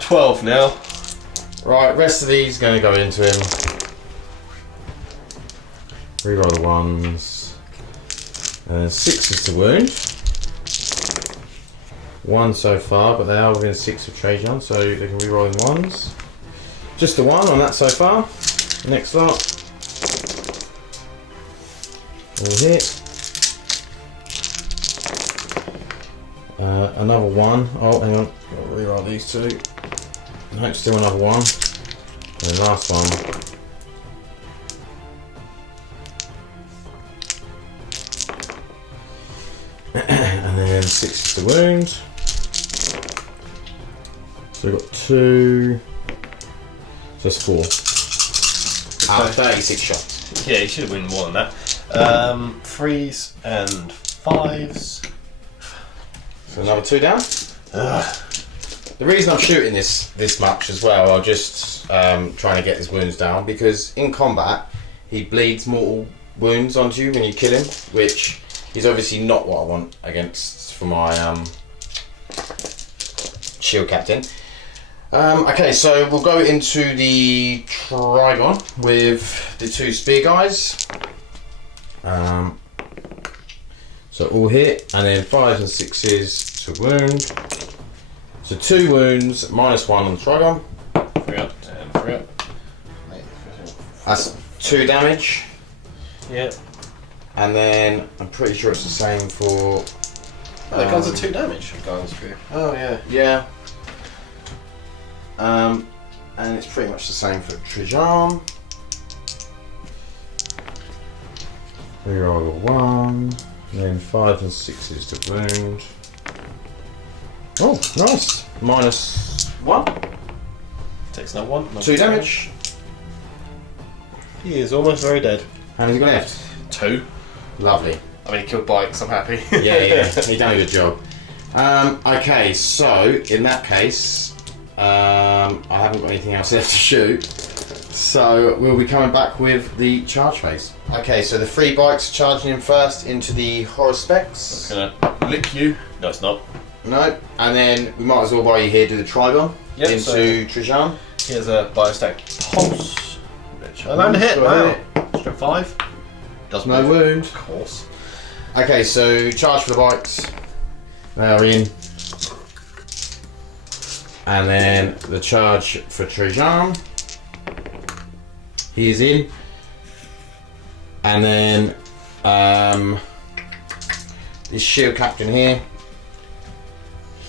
12 now. Right, rest of these going to go into him. Reroll the 1s. And then 6s to wound. 1 so far, but they are within 6 of Trajan, so they can reroll in 1s. Just the 1 on that so far. Next lot. All hit. Another 1. Oh, hang on. I'll reroll these 2. No, still another 1. And then last one. And then 6 to wound. So we've got 2. So it's 4. 36 shots. Yeah, you should have won more than that. 3s and 5s. So another 2 down. The reason I'm shooting this much as well, I'm just trying to get his wounds down, because in combat he bleeds mortal wounds onto you when you kill him, which is obviously not what I want for my shield captain. Okay, so we'll go into the Trigon with the 2 spear guys. So all hit, and then 5s and 6s to wound. So 2 wounds, -1 on the Trigon. 3-up and 3-up. That's 2 damage. Yeah. And then I'm pretty sure it's the same for. Oh, that guns are 2 damage. Guns for. Oh yeah. Yeah. And it's pretty much the same for Trajan. Reroll 1, and then 5 and 6s to wound. Oh, nice. -1. Takes no 1. 2 damage. He is almost very dead. How many got left? 2. Lovely. I mean, he killed bikes. I'm happy. Yeah. He done a good job. Okay, so in that case, I haven't got anything else left to shoot. So we'll be coming back with the charge phase. Okay, so the 3 bikes charging in first into the horror specs. It's gonna lick you. No, it's not. No, and then we might as well while you're here do the Trigon into Trajan. Here's a biostack pulse. Which I land a hit. Wow. Strength 5. Doesn't No wound. Of course. Okay, so charge for the bikes. They are in. And then the charge for Trajan. He is in. And then this shield captain here.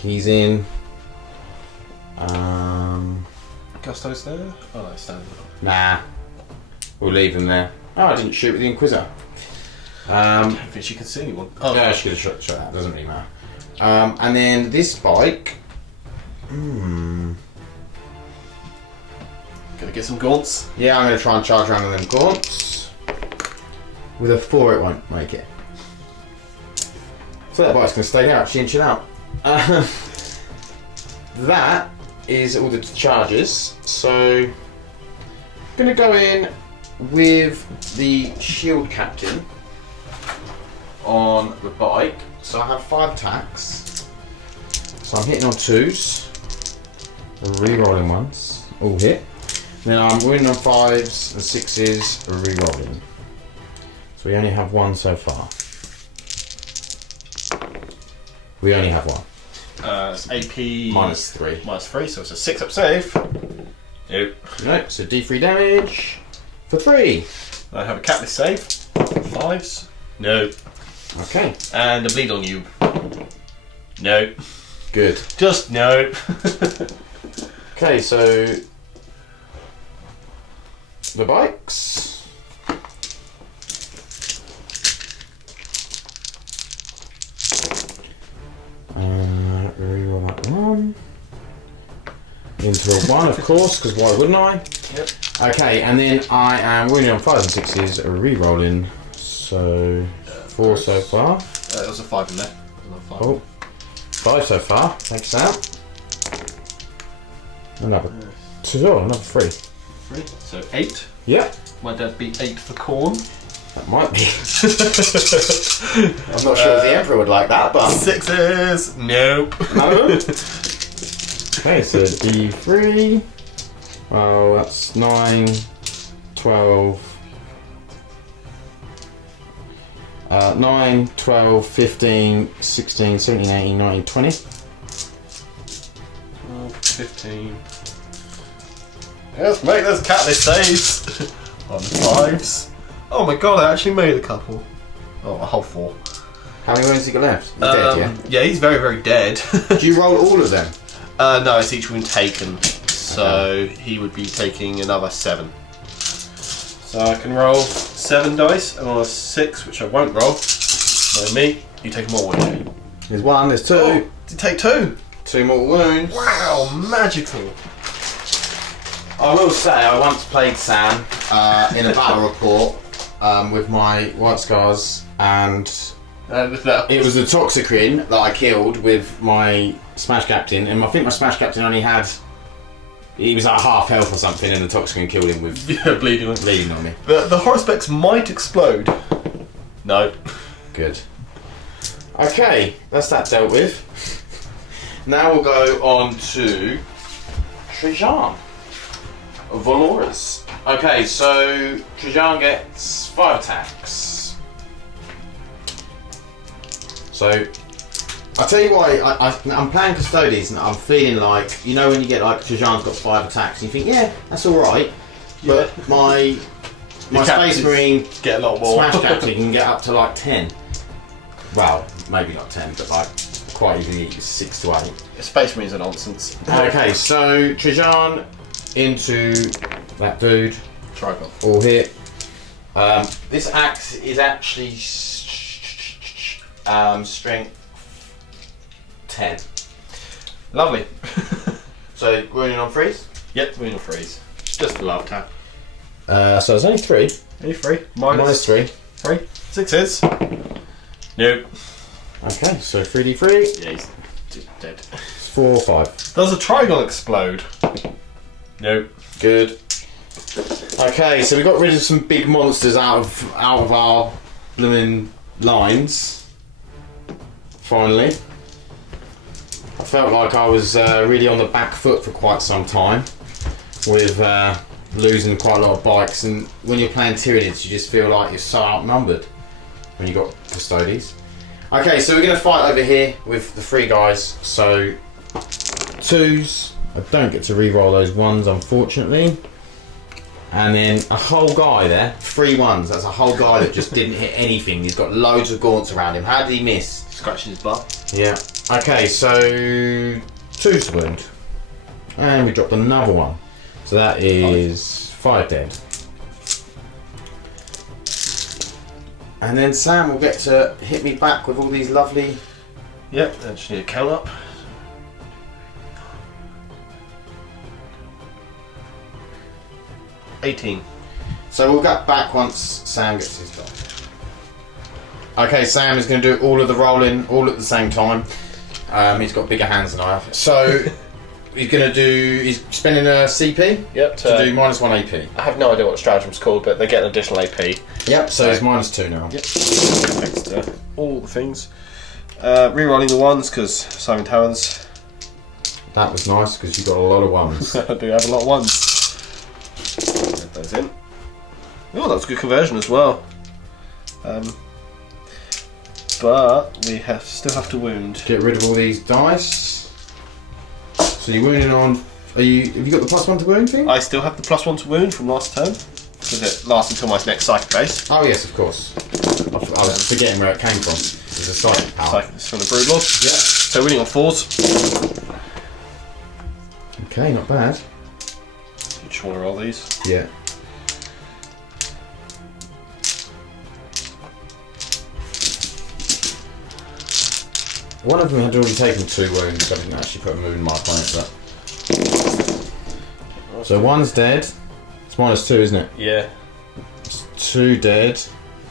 He's in. Custodes there? Oh no, standing. Nah. We'll leave him there. Oh, I didn't shoot with the Inquisitor. I don't think she can see anyone. Oh, yeah, I should have shot that. Doesn't really matter. And then this bike. Gonna get some gaunts. Yeah, I'm going to try and charge around with them gaunts. With a 4 it won't make it. So that bike's going to stay there actually and chill out. That is all the charges. So I'm going to go in with the shield captain on the bike. So I have 5 attacks. So I'm hitting on 2s. Rerolling ones. All hit. Then I'm winning on 5s and 6s, rerolling. So we only have 1 so far. We only have one. It's AP -3. -3, so it's a 6 up save. Nope. Nope, so D3 damage for 3. I have a catalyst save. 5s. Nope. Okay. And a bleed on you. Nope. Good. Just nope. Okay, so the bikes. Reroll that one. Into a 1, of course, because why wouldn't I? Yep. Okay, and then I am winning on 5s and 6s, re-rolling. So 4 so far. There was a 5 in there. Oh, 5 so far. Thanks, Sam. Another 2, another 3. 3. So 8. Yeah, Might that be 8 for corn? that might be. I'm not sure if the Emperor would like that, but 6s. Nope. no. Okay, so D3. Oh, that's 9, 12. 9, 12, 15, 16, 17, 18, 19, 20. 15. Let's make this catalyst saves. On the 5s. Oh my god, I actually made a couple. Oh, a whole 4. How many wounds have you got left? He's dead, yeah? Yeah, he's very, very dead. Do you roll all of them? No, it's each wound taken. So he would be taking another 7. So I can roll 7 dice, and on a 6, which I won't roll. So me, you take more wound. There's 1, there's 2. Oh, did you take 2? 2 more wounds. Wow, magical. I will say, I once played Sam in a battle report with my White Scars, and it was a Toxicrin that I killed with my Smash Captain, and I think my Smash Captain only had... He was like half health or something, and the Toxicrin killed him with bleeding on me. The horospecs might explode. No. Good. Okay, that's that dealt with. Now we'll go on to Trajan. Valoris. Okay, so Trajan gets 5 attacks. So, I'll tell you why, I'm playing Custodes and I'm feeling like, you know when you get like, Trajan's got 5 attacks and you think, yeah, that's alright, but my Space Marine get a lot more. Smash Captain can get up to like 10. Well, maybe not 10, but like quite easily 6 to 8. Space Marines are nonsense. Okay, so Trajan into that dude. Trigon. All hit. This axe is actually strength 10. Lovely. So wounding on 3s? Yep, wounding on 3s. Just a love tap. So there's only 3. Only 3. Minus 3. 3. 6s. Nope. Okay, so 3d3. Yeah, he's dead. It's 4 or 5. Does a Trigon explode? Nope. Good. Okay, so we got rid of some big monsters out of our blooming lines. Finally. I felt like I was really on the back foot for quite some time with losing quite a lot of bikes, and when you're playing Tyranids you just feel like you're so outnumbered when you got Custodes. Okay, so we're going to fight over here with the 3 guys. So 2s, I don't get to re-roll those 1s unfortunately, and then a whole guy there, 3 1s, that's a whole guy that just didn't hit anything. He's got loads of gaunts around him. How did he miss? Scratching his butt. Yeah. Okay, so 2's wound, and we dropped another 1, so that is 5 dead. And then Sam will get to hit me back with all these lovely... Yep, I just need a count up. 18. So we'll get back once Sam gets his done. Okay, Sam is going to do all of the rolling all at the same time. He's got bigger hands than I have. So he's going to do... He's spending a CP Yep. to do -1 AP. I have no idea what the stratagem's called, but they get an additional AP. Yep, so it's -2 now. Yep. Thanks to all the things. Rerolling the 1s because Simon Talons. That was nice because you got a lot of 1s. I do have a lot of 1s. Add those in. Oh, that was a good conversion as well. but we still have to wound. Get rid of all these dice. So you're wounding on. Have you got the +1 to wound thing? I still have the +1 to wound from last turn because it lasts until my next psychic phase. Oh yes, of course. I was forgetting where it came from. It's a psychic power. It's from the Broodlord. Yeah. So winning on 4s. Okay, not bad. You just want to roll these. Yeah. One of them had already taken 2 wounds. I didn't actually put a move in my opponent, but. So one's dead. It's -2, isn't it? Yeah. It's 2 dead.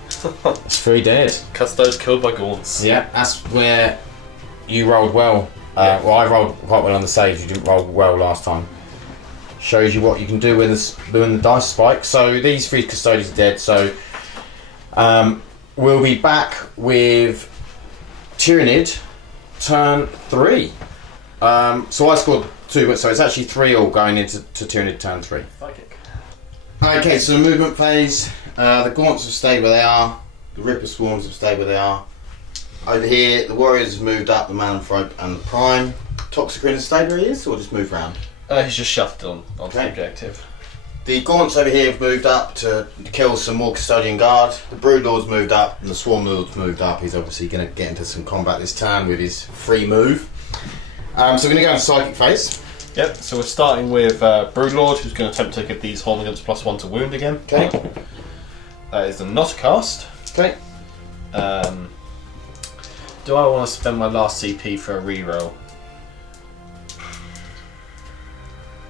It's 3 dead. Custodes killed by gaunts. Yeah, that's where you rolled well. Well, I rolled quite well on the save. You didn't roll well last time. Shows you what you can do when the dice spike. So these 3 custodians are dead. So we'll be back with Tyranid turn 3. So I scored 2, but so it's actually 3 all going into Tyranid turn 3. Psychic. Okay, so the movement phase. The gaunts have stayed where they are. The Ripper Swarms have stayed where they are. Over here, the Warriors have moved up, the Mananthrope and the Prime. Toxicrin has stayed where he is, or just moved round? He's just shoved onto the objective. The Gaunts over here have moved up to kill some more Custodian Guard. The Broodlord's moved up, and the Swarm Lord's moved up. He's obviously going to get into some combat this turn with his free move. So we're going to go into Psychic phase. Yep, so we're starting with Broodlord, who's going to attempt to get these Hormigans +1 to wound again. Okay. That is the not a cast. Okay. Do I want to spend my last CP for a reroll?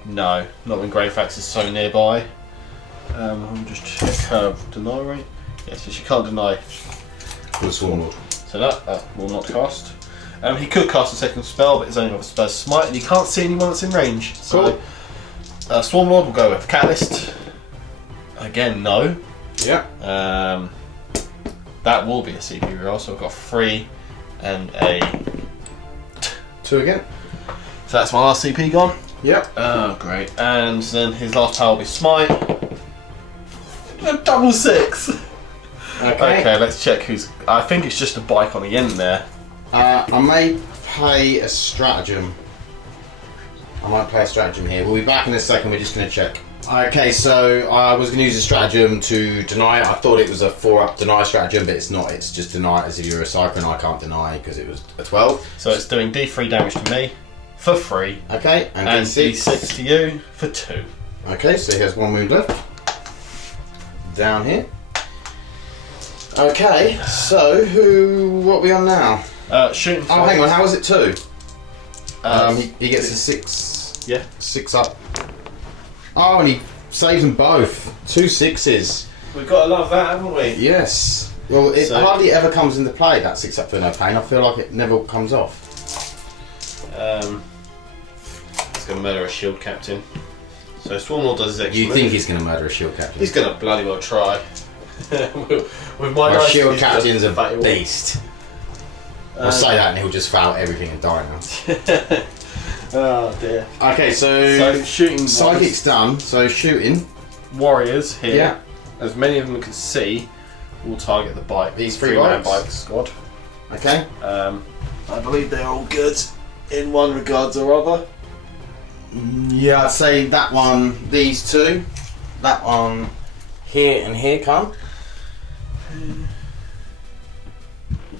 No, not when Greyfax is so nearby. I'll just check her deny rate. Yes, so she can't deny. The Swarm Lord. So that will not cast. He could cast a second spell, but he's only got a spell smite, and he can't see anyone that's in range. So, Swarm Lord will go with Catalyst. Again, no. Yeah. That will be a CP roll, so I've got 3 and a 2 again. So that's my last CP gone. Yep. Oh, great. And then his last power will be Smite. A double 6! Okay, let's check who's... I think it's just a bike on the end there. I may play a stratagem. I might play a stratagem here. We'll be back in a second, we're just going to check. Okay, so I was going to use a stratagem to deny it. I thought it was a 4-up deny stratagem, but it's not. It's just deny it as if you're a Cypher, and I can't deny because it was a 12. So it's doing D3 damage to me for 3. Okay, and D6 to you for 2. Okay, so he has 1 wound left. Down here. Okay, so what are we on now? Shooting. Oh, hang on, how was it 2? He gets a 6. Yeah. 6 up. Oh, and he saves them both. 2 6s. We've got to love that, haven't we? Yes. Well, it hardly ever comes into play, that 6 up for no pain. I feel like it never comes off. He's going to murder a shield captain. So Swarmlord does his extra You move. think he's going to murder a shield captain? He's going to bloody well try. With my My dice, shield he's captain's a gonna beast. I'll say that and he'll just foul everything and die now. Oh dear. Okay, so shooting Psychic's done, so shooting. Warriors here, Yeah. as many of them can see, will target the bike. These 3 3-man bikes? bike squad. Okay. I believe they're all good in one regards or other. Yeah, I'd say that one, these 2. That one here and here come.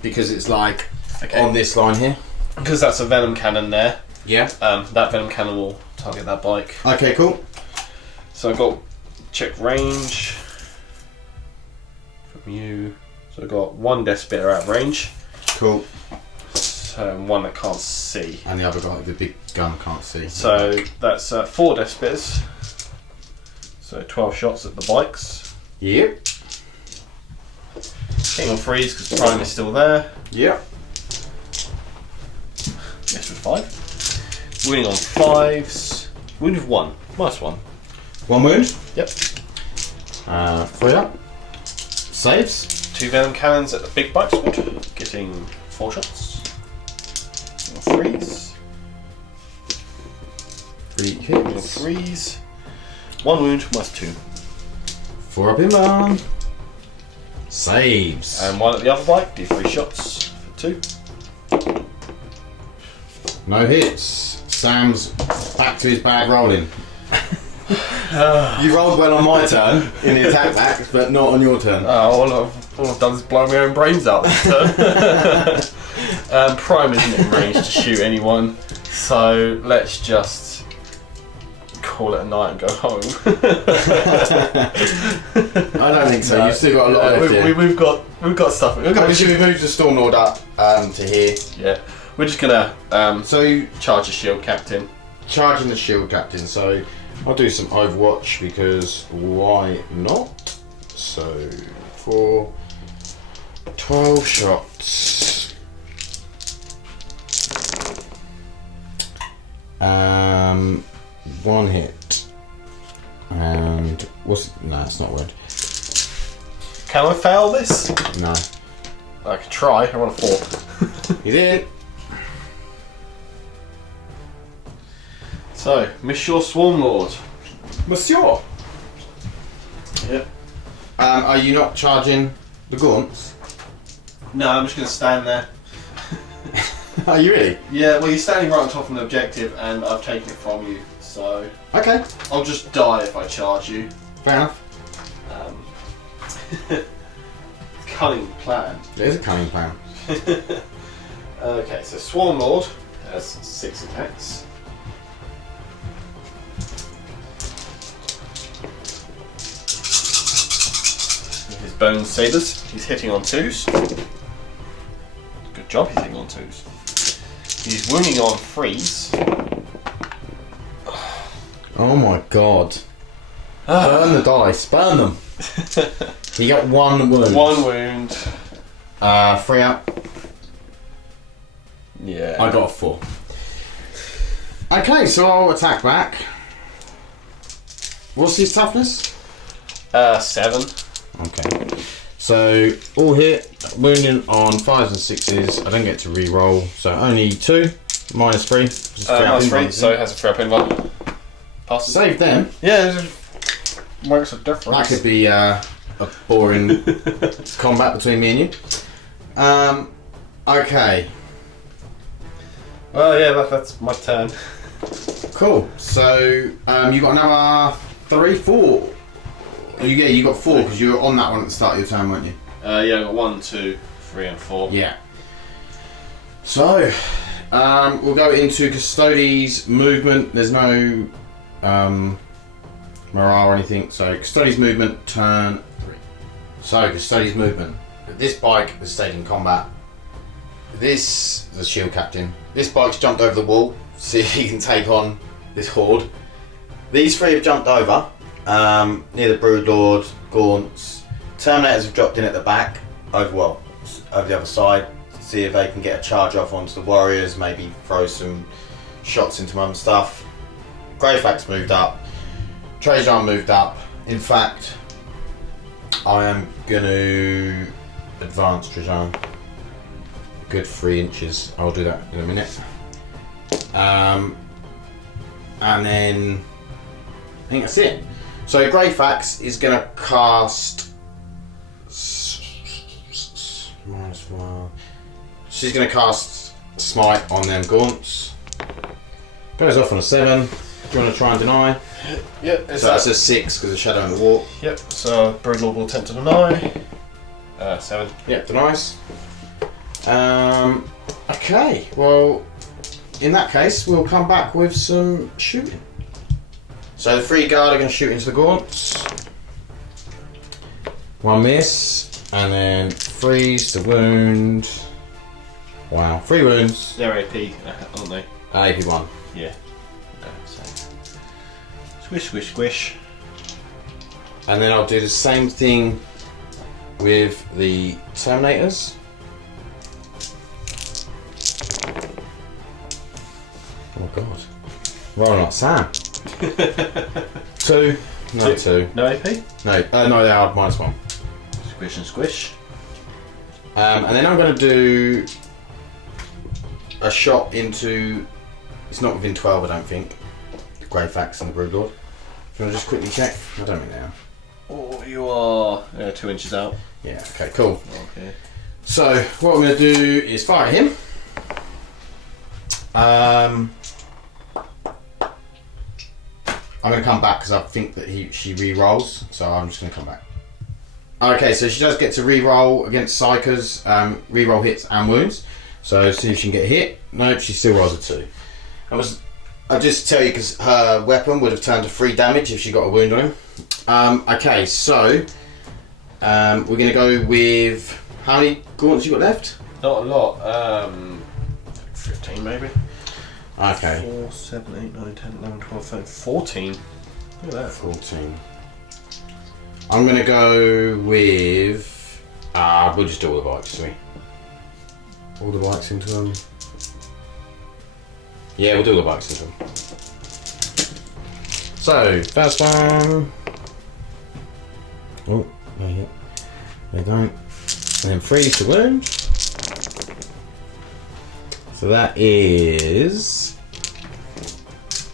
Because it's like on this line here. Because that's a venom cannon there. Yeah. That venom cannon will target that bike. Okay, cool. So I've got check range from you. So I've got 1 death spitter out of range. Cool. So 1 that can't see. And the other guy, the big gun, can't see. So that's 4 death spitters. So 12 shots at the bikes. Yep. Hitting on freeze because the prime is still there. Yep. Yes, with 5. Wounding on 5s. Wound of 1. -1. 1 wound. Yep. 3 up. Saves. 2 venom cannons at the big bike squad. Getting 4 shots. On 3s. 3 On hits. 3s. 1 wound, -2. 4 up inbound. Saves. And 1 at the other bike, do 3 shots. 2. No hits. Sam's back to his bag rolling. You rolled well on my turn in the attack back, but not on your turn. All I've done is blow my own brains out this turn. Prime isn't in range to shoot anyone, so let's just call it a night and go home. I don't think so. You've still got a lot left here. We've got stuff. Should we move the Storm Lord up to here? Yeah, we're just gonna So charge a shield captain. charging the shield captain. So I'll do some Overwatch because why not? So for 12 shots. 1 hit. And what's no, it's not word. Can I fail this? No. I could try. I want a 4. You did. So, Monsieur Swarm Lord. Monsieur. Yep. Are you not charging the gaunts? No, I'm just going to stand there. Are you really? Yeah, well, you're standing right on top of an objective, and I've taken it from you, so Okay. I'll just die if I charge you. Fair enough. Cunning plan. There's a cunning plan. Okay, so Swarm Lord has 6 attacks. His Bone Sabers, he's hitting on 2s. Good job, he's hitting on 2s. He's wounding on 3s. Oh my god. Burn the dice. Burn them. You got 1 wound. 1 wound. 3 up. Yeah. I got a 4. Okay, so I'll attack back. What's his toughness? 7. Okay. So all hit, wounding on 5s and 6s. I don't get to re-roll, so only 2. Minus 3. Minus 3, so it has a 3 up invuln. Passes. Save them. Yeah, it makes a difference. That could be a boring combat between me and you. Okay. Well, yeah, that's my turn. Cool. So you got another 3, 4. You got 4 because you were on that one at the start of your turn, weren't you? Yeah, I got 1, 2, 3, and 4. Yeah. So we'll go into Custodes movement. There's no morale or anything. So Custodes movement, turn 3. So Custodes movement. This bike has stayed in combat. This is the shield captain. This bike's jumped over the wall. See if he can take on this horde. These 3 have jumped over near the Broodlord, Gaunts. Terminators have dropped in at the back, over the other side. See if they can get a charge off onto the warriors. Maybe throw some shots into other stuff. Greyfax moved up. Trajan moved up. In fact, I am going to advance Trajan. Good 3 inches. I'll do that in a minute. And then I think that's it. So Greyfax is going to cast -1. She's going to cast Smite on them Gaunts. Goes off on a 7. Do you want to try and deny? Yep. So that's a 6 because of Shadow in the Warp. Yep. So Broodlord will attempt to deny. 7. Yep, denies. Okay, well, in that case, we'll come back with some shooting. So the 3 guard are going to shoot into the Gaunts. 1 miss, and then 3's to wound. Wow, 3 wounds. They're AP, aren't they? AP1. Yeah. So. Squish, squish, squish. And then I'll do the same thing with the Terminators. Oh god. Rolling like Sam. 2. No, 2. No AP? No, no, they are -1. Squish and squish. And then I'm going to do a shot into. It's not within 12, I don't think. The Greyfax and the Broodlord. Do you want to just quickly check? I don't think they are. Oh, you are 2 inches out. Yeah, okay, cool. Okay. So what I'm going to do is fire him. I'm going to come back because I think that she re-rolls, so I'm just going to come back. Okay, so she does get to re-roll against Psychers, re-roll hits and wounds. So see if she can get a hit. Nope, she still rolls a 2. I'll just tell you because her weapon would have turned to 3 damage if she got a wound on him. Okay, so we're going to go with... How many gaunts you got left? Not a lot. 15 maybe. Okay. 4, 7, 8, 9, 10, 11, 12, 13, 14. Look at that. 14. I'm going to go with... we'll just do all the bikes, shall we? All the bikes into them. Yeah, we'll do all the bikes into them. So, first one. Oh, no hit. They don't. And then 3 to wound. So that is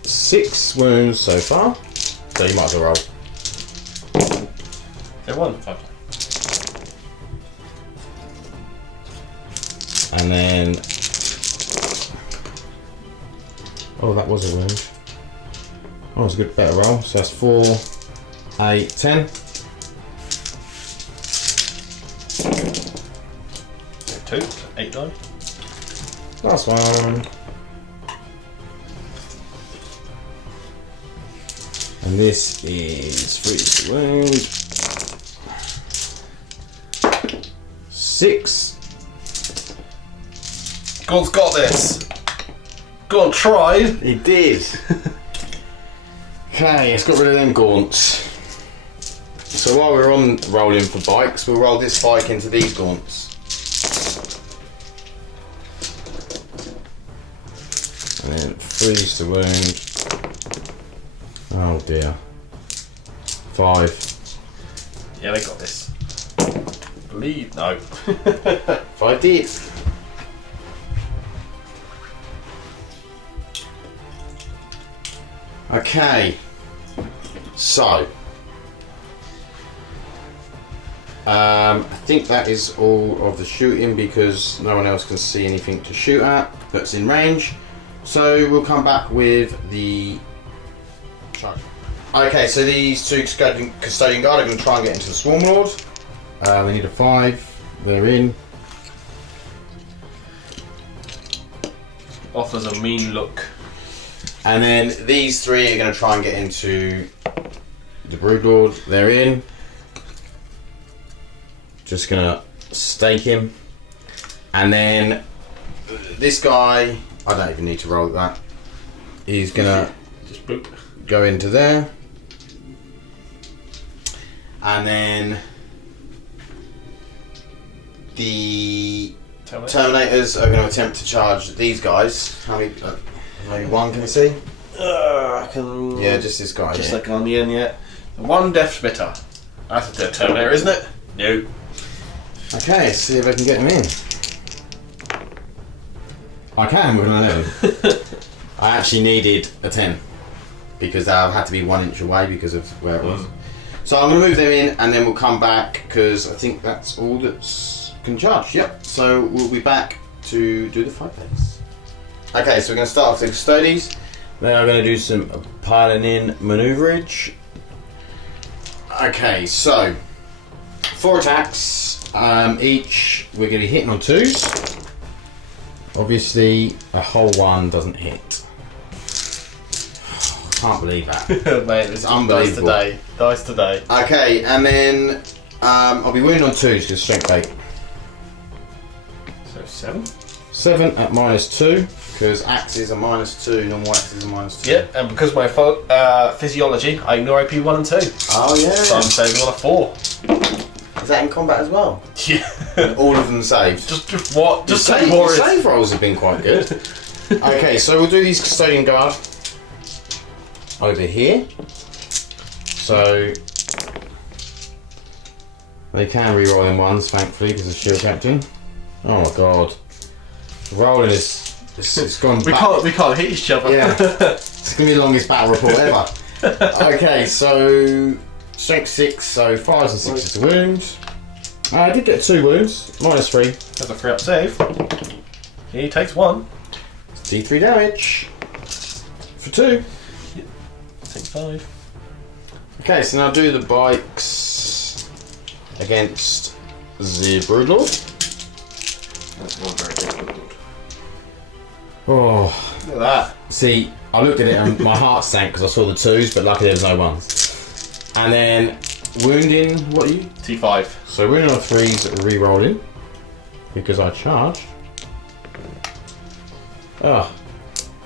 6 wounds so far. So you might as well roll. They won. Okay. And then... Oh, that was a wound. Oh, it's a good, better roll. So that's 4, 8, 10. 2, 8, 9. Last one. And this is 3 to wound. 6. God's got this. God tried. He did. Okay, let's get rid of them gaunts. So while we're on rolling for bikes, we'll roll this bike into these gaunts. And then 3 to wound. Oh dear. 5. Yeah, they got this. Believe no. 5 did. Okay. So. I think that is all of the shooting because no one else can see anything to shoot at that's in range. So we'll come back with the charge. Okay, so these 2 custodian guard are going to try and get into the Swarm Lord. They need a 5. They're in. Offers a mean look. And then these 3 are going to try and get into the Broodlord. They're in. Just going to stake him. And then this guy, I don't even need to roll that. He's going to just boop. Go into there. And then the Terminators are going to attempt to charge these guys. How many? Maybe 1, can you see? I can. Yeah, just this guy. Just yeah. like on the end, yeah. 1 Death Spitter. That's a Terminator, isn't it? No. Okay, let's see if I can get him in. I can with an 11. I actually needed a 10 because I had to be 1 inch away because of where it was. So I'm going to move them in and then we'll come back because I think that's all that's can charge. Yep. So we'll be back to do the 5 phase. Okay, so we're going to start off with the Custodes. Then I'm going to do some piling in manoeuvrage. Okay, so 4 attacks. Each we're going to be hitting on 2s. Obviously, a whole 1 doesn't hit. I can't believe that. Mate, this is unbelievable. Dice today. Okay, and then I'll be wounded on 2s because strength 8. So 7? 7 at -2 because axes are -2, normal axes are -2. Yep, and because of my physiology, I ignore AP 1 and 2. Oh yeah. So I'm saving on a 4. Is that in combat as well? Yeah. And all of them saved. Just what? Just Your say warriors. save rolls have been quite good. Okay, so we'll do these custodian guard over here. So they can re-roll in 1s, thankfully, because of shield captain. Oh my god, the rolling is it's gone. We can't hit each other. Yeah, it's gonna be the longest battle report ever. Okay, so strength 6, so 5s and 6s to wound. I did get 2 wounds, -3. Has a 3-up save. He takes 1. D3 damage. For 2. Takes 5. Okay, so now do the bikes against the Broodlord. That's not very difficult. Oh. Look at that. See, I looked at it and my heart sank because I saw the 2s, but luckily there was no 1s. And then wounding, what are you? T5. So wounding on 3s, re-rolling because I charged. Ah.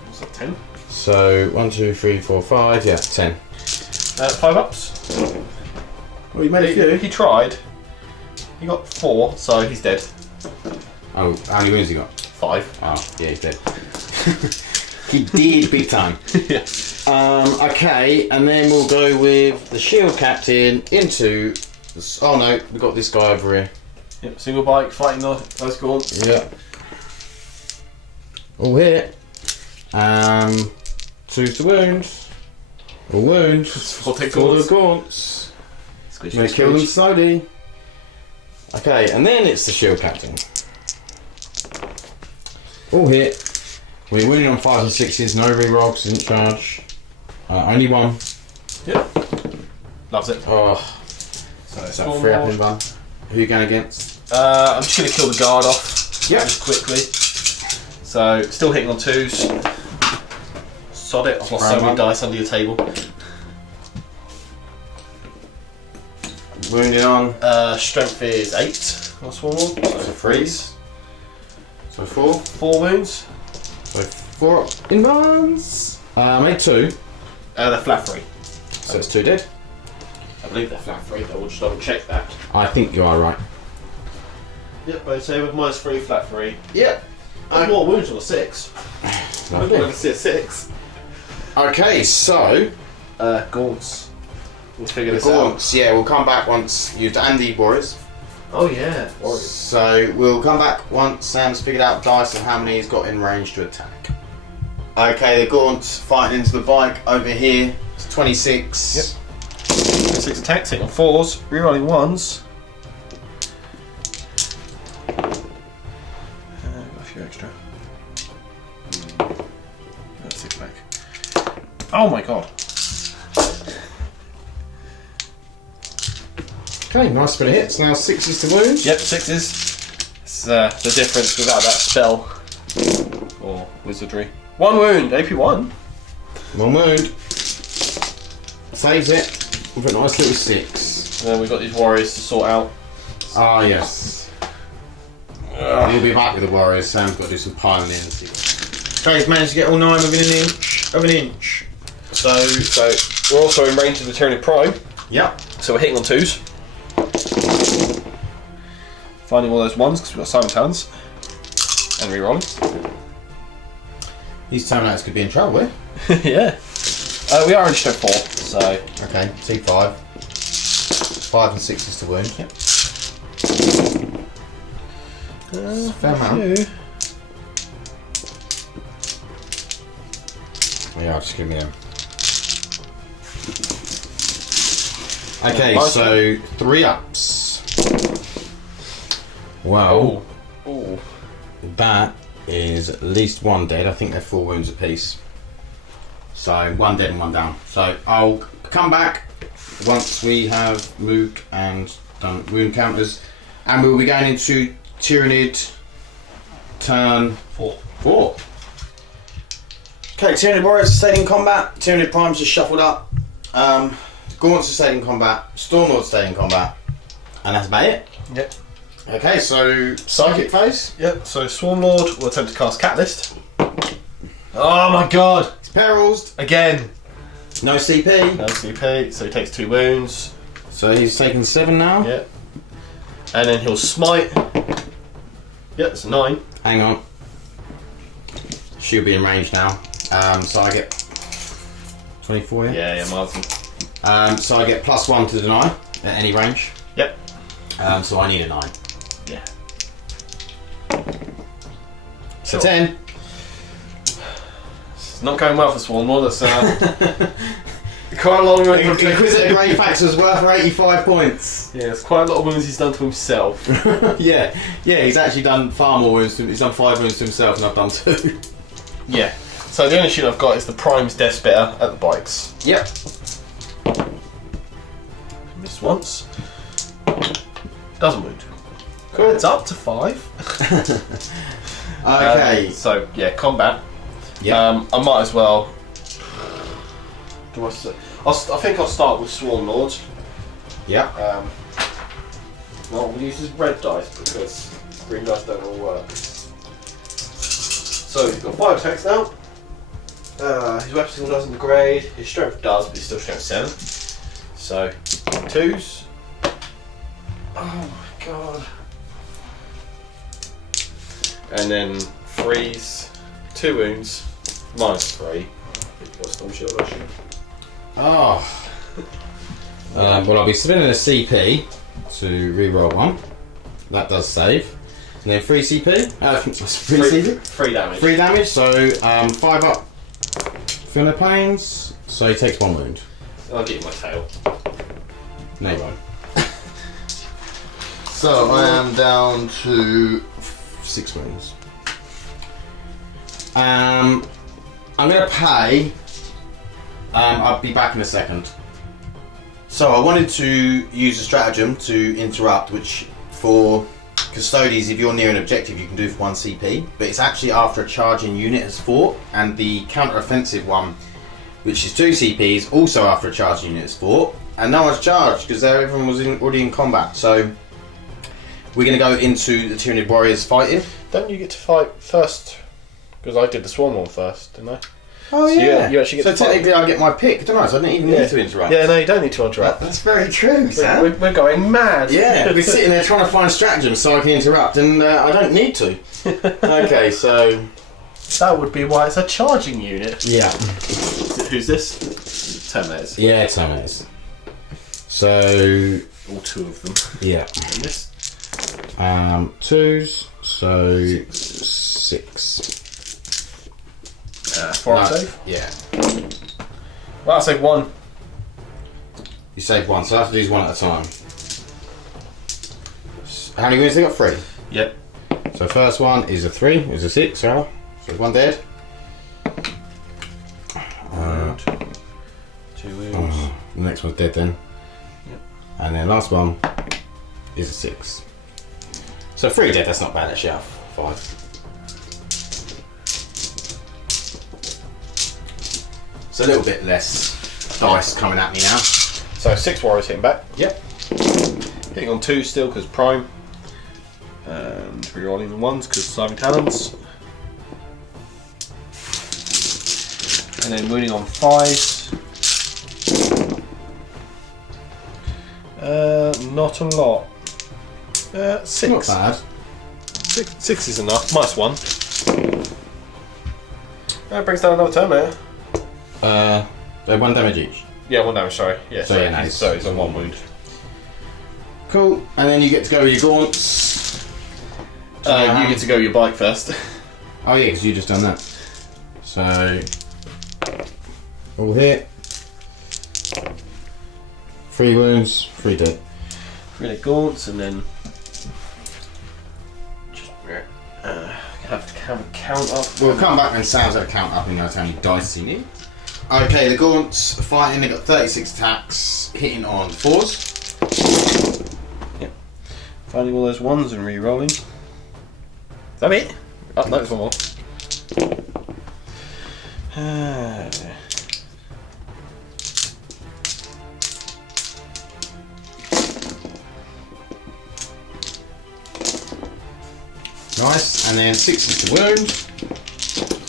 What's that, 10? So 1, 2, 3, 4, 5. Yeah, 10. 5 ups. Well, you made a few. He tried. He got 4, so he's dead. Oh, how many wounds you got? 5. Oh, yeah, he's dead. He did big time. Yeah. Okay, and then we'll go with the shield captain into. Oh no, we've got this guy over here. Yep, single bike fighting those gaunts. Yeah. All hit. 2's to wound. All wound. Four take All the gaunts. gaunts. I'm gonna kill them slowly. Okay, and then it's the shield captain. All hit. We're winning on 5s and 6s, no re-rolls, didn't charge. Only 1. Yep. Loves it. Oh. So it's that 3 up in one. Who are you going against? I'm just going to kill the guard off. Yep. Just quickly. So, still hitting on 2s. Sod it, I've lost so many dice under your table. Wounded on. Strength is 8 on Swarmlord. So 3s. So 4. 4 wounds. So 4 in ones. I made 2. They're flat 3. So it's 2 dead. I believe they're flat 3, but we'll just double check that. I think you are right. Yep, both save with -3, flat 3. Yep. More wounds on a 6. I don't want to see a 6. Okay, so Gaunts. We'll figure the this out. gaunts. Yeah, we'll come back once you've and the warriors. Oh yeah, warriors. So we'll come back once Sam's figured out dice and how many he's got in range to attack. Okay, the gaunts fighting into the bike over here. It's 26. Yep. 6 attacks, hitting on 4s, rerolling 1s. Got a few extra. Got 6 back. Oh my god. Okay, nice bit of hits. Now 6s to wound. Yep, 6s. It's the difference without that spell. Or wizardry. 1 wound, AP 1. 1 wound. Saves it with a nice little 6. And then we've got these warriors to sort out. Ah, yes. He'll be back with the warriors. Sam's got to do some piling in. Okay, he's managed to get all 9 within an inch. Of an inch. So we're also in range of the Tyranid Prime. Yep. So we're hitting on 2s. Finding all those 1s because we've got Simon's Hands. And rerolling. These Terminators could be in trouble, eh? Yeah. We are in strength 4, so. Okay, T5. 5 and 6s to wound. Yep. Fair amount. Yeah, just give me them. Okay, so 3 ups. Wow. Ooh. That is at least 1 dead. I think they're 4 wounds apiece. So 1 dead and 1 down. So I'll come back once we have moved and done wound counters, and we'll be going into Tyranid turn 4. Okay, Tyranid warriors stayed in combat. Tyranid primes just shuffled up. Gaunts stayed in combat. Stormlord stayed in combat, and that's about it. Yep. Okay, so psychic phase. Yep. So Swarmlord will attempt to cast Catalyst. Oh my god! It's perils. Again. No CP. No CP, so he takes 2 wounds. So he's taken 7 now. Yep. And then he'll smite. Yep, it's a 9. Hang on. She'll be in range now. So I get 24. Yeah, Martin. So I get +1 to deny at any range. Yep. So I need a 9. Yeah. So 10. It's not going well for Swarmlord. That's Quite a lot of wounds. Inquisitor Grey Fax was worth 85 points. Yeah, it's quite a lot of wounds he's done to himself. Yeah, he's actually done far more wounds. He's done 5 wounds to himself, and I've done 2. Yeah. So the only shit I've got is the Prime's Death Spitter at the bikes. Yep. Missed once. Doesn't wound. Cool. It's up to 5. Okay. So yeah, combat. Yeah. I might as well. I think I'll start with Swarm Lords. Yeah. Well, we'll use his red dice because green dice don't all work. So he's got 5 attacks now. His weapon skill doesn't degrade. His strength does, but he's still strength 7. So 2s. Oh my god. And then 3s, 2 wounds, -3. Got Storm Shield, I should. Oh. Well, I'll be spending a CP to reroll 1. That does save. And then 3 CP. 3 CP? 3 damage. 3 damage, so 5 up from the planes. So he takes 1 wound. I'll get you my tail. No, you won't. So I am down to 6 wounds. I'm going to pay. I'll be back in a second. So I wanted to use a stratagem to interrupt, which for Custodes, if you're near an objective, you can do for 1 CP. But it's actually after a charging unit has fought, and the counter-offensive one, which is 2 CP, is also after a charging unit has fought, and no one's charged because everyone was already in combat. So we're going to go into the Tyranid warriors fighting. Don't you get to fight first? Because I did the Swarm one first, didn't I? Oh yeah. You actually get so to technically I get my pick, don't I? So I didn't even need to interrupt. Yeah, no, you don't need to interrupt. That's very true, Sam. We're going mad. Yeah, we're sitting there trying to find stratagems so I can interrupt, and I don't need to. Okay, so that would be why it's a charging unit. yeah. Who's this? Terminators. Yeah, Terminators. So All 2 of them. yeah. And this. 2s, so 6. 4 save. Yeah. Well, I'll save 1. You save 1, so I have to do 1 at a time. How many wounds they got? 3. Yep. So first one is a 3, is a 6, so there's 1 dead. 2 wounds. The next one's dead then. Yep. And then last one is a 6. So 3 dead, that's not bad actually, out of 5. It's a little bit less dice coming at me now. So 6 warriors hitting back. Yep. Hitting on 2 still because Prime. And rerolling the 1s because Slimy Talons. And then wounding on 5s. Not a lot. 6. Not bad. 6 is enough. -1. That brings down another Terminator. They're 1 damage each. Yeah, 1 damage, sorry. Yeah, So, yeah, nice. So he's on 1 wound. Cool. And then you get to go with your gaunts. You get to go your bike first. Oh yeah, because you just done that. So all hit. 3 wounds, 3 dead. Really gaunts, and then just have to have a count up. We'll come back and Sam's at a count up and knows how many dice he needs. Okay, the gaunts are fighting. They got 36 attacks, hitting on 4s. Yep. Finding all those 1s and re-rolling. Is that it? Oh, no, there's 1 more. Nice, and then 6 is the wound.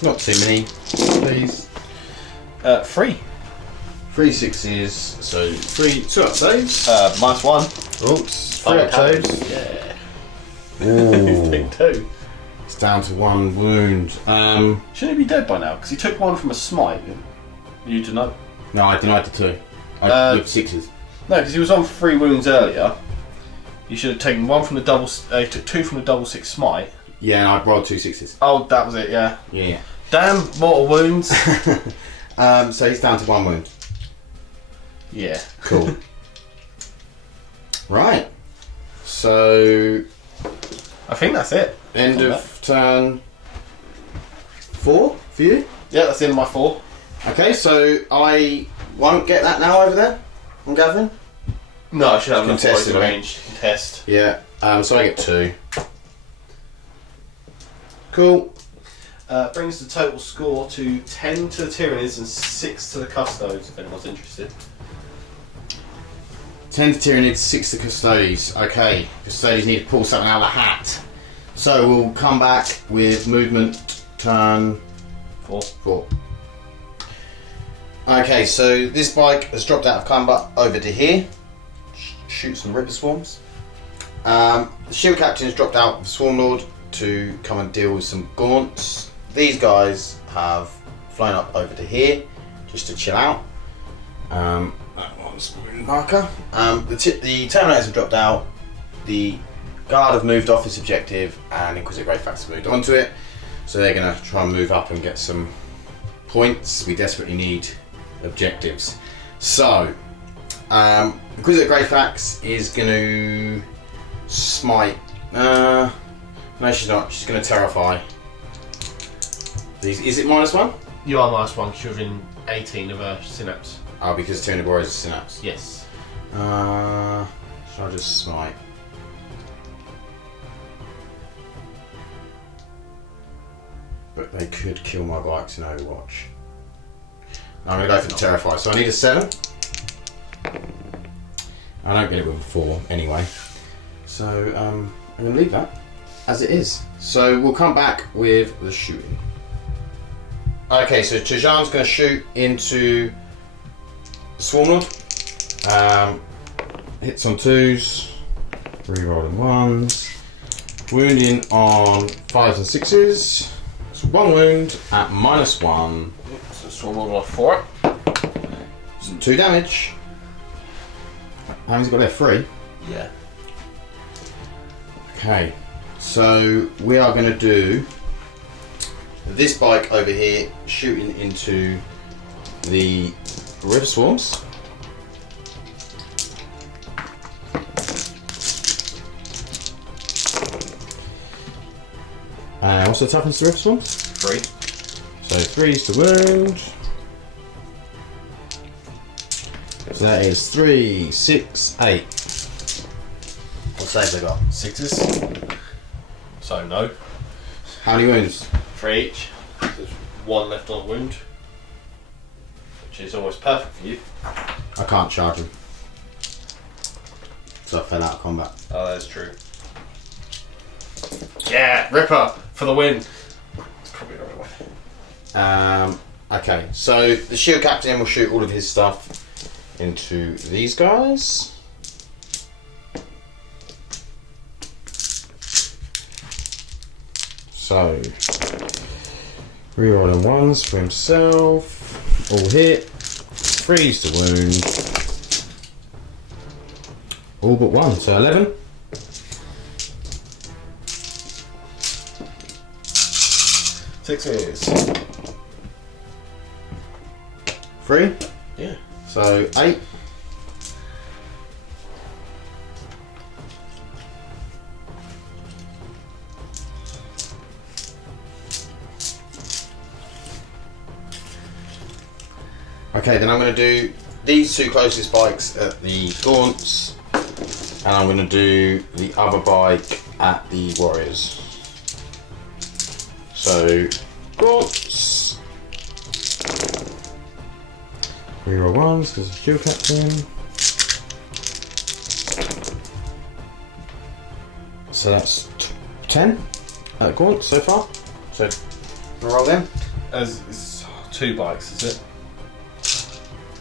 Not too many, please. 3. 3 6s, so 2 up saves. -1. Oops, 3 up saves. Yeah. Ooh. Take 2. It's down to 1 wound. Shouldn't he be dead by now? Because he took 1 from a smite. You to know. No, I denied the 2. I looked 6s. No, because he was on 3 wounds earlier. You should have taken 1 from the double. He took 2 from the double 6 smite. Yeah, and I rolled 2 6s. Oh, that was it. Yeah. Yeah. Damn mortal wounds. So he's down to 1 wound. Yeah. Cool. Right. So I think that's it. end of turn 4 for you. Yeah, that's the end of my 4. Okay, so I won't get that now over there. I'm gathering. No, I should have enough Contested, points right? range to test. Yeah. So I get 2. Cool. Brings the total score to 10 to the Tyranids and 6 to the Custodes, if anyone's interested. 10 to Tyranids, 6 to Custodes. Okay, Custodes need to pull something out of the hat. So we'll come back with movement turn 4. Okay, so this bike has dropped out of combat over to here. Shoot some Ripper Swarms. The Shield Captain has dropped out of Swarm Lord to come and deal with some gaunts. These guys have flown up over to here just to chill out. That one's marker. The Terminators have dropped out. The Guard have moved off its objective, and Inquisitor Greyfax have moved onto it. So they're going to try and move up and get some points. We desperately need objectives. So, Inquisitor Greyfax is going to smite. No, she's not. She's going to terrify. Is it -1? You are -1 because you're within 18 of a synapse. Oh, because Tyranid Warriors is synapse. Yes. Shall I just smite? But they could kill my bikes in Overwatch. I'm going to go for the Terrify, so I need a 7. I don't get it with a 4 anyway. So I'm going to leave that as it is. So we'll come back with the shooting. Okay, so Tajan's going to shoot into the Swarmlord. Hits on 2s, rerolling 1s, wounding on 5s and 6s. So 1 wound at -1. So Swarmlord on 4. So 2 damage. How many's he got there? 3? Yeah. Okay, so we are going to do this bike over here shooting into the River Swarms. What's the toughness to River Swarms? 3. So 3's to wound. So that is 3, 6, 8. What saves they got? 6s. So no. How many wounds? 3 each. There's 1 left on wound, which is almost perfect for you. I can't charge him. So I fell out of combat. Oh, that's true. Yeah, Ripper for the win. It's probably not a win. Okay, so the Shield Captain will shoot all of his stuff into these guys. So, rerolling 1s for himself. All hit. 3's to wound. All but 1, so 11. Sixes. 3. Yeah. So 8. Okay, then I'm going to do these 2 closest bikes at the Gaunts, and I'm going to do the other bike at the Warriors. So, Gaunts. Reroll 1s because it's Shield Captain. So that's 10 at Gaunt so far. So, roll them. As it's 2 bikes, is it?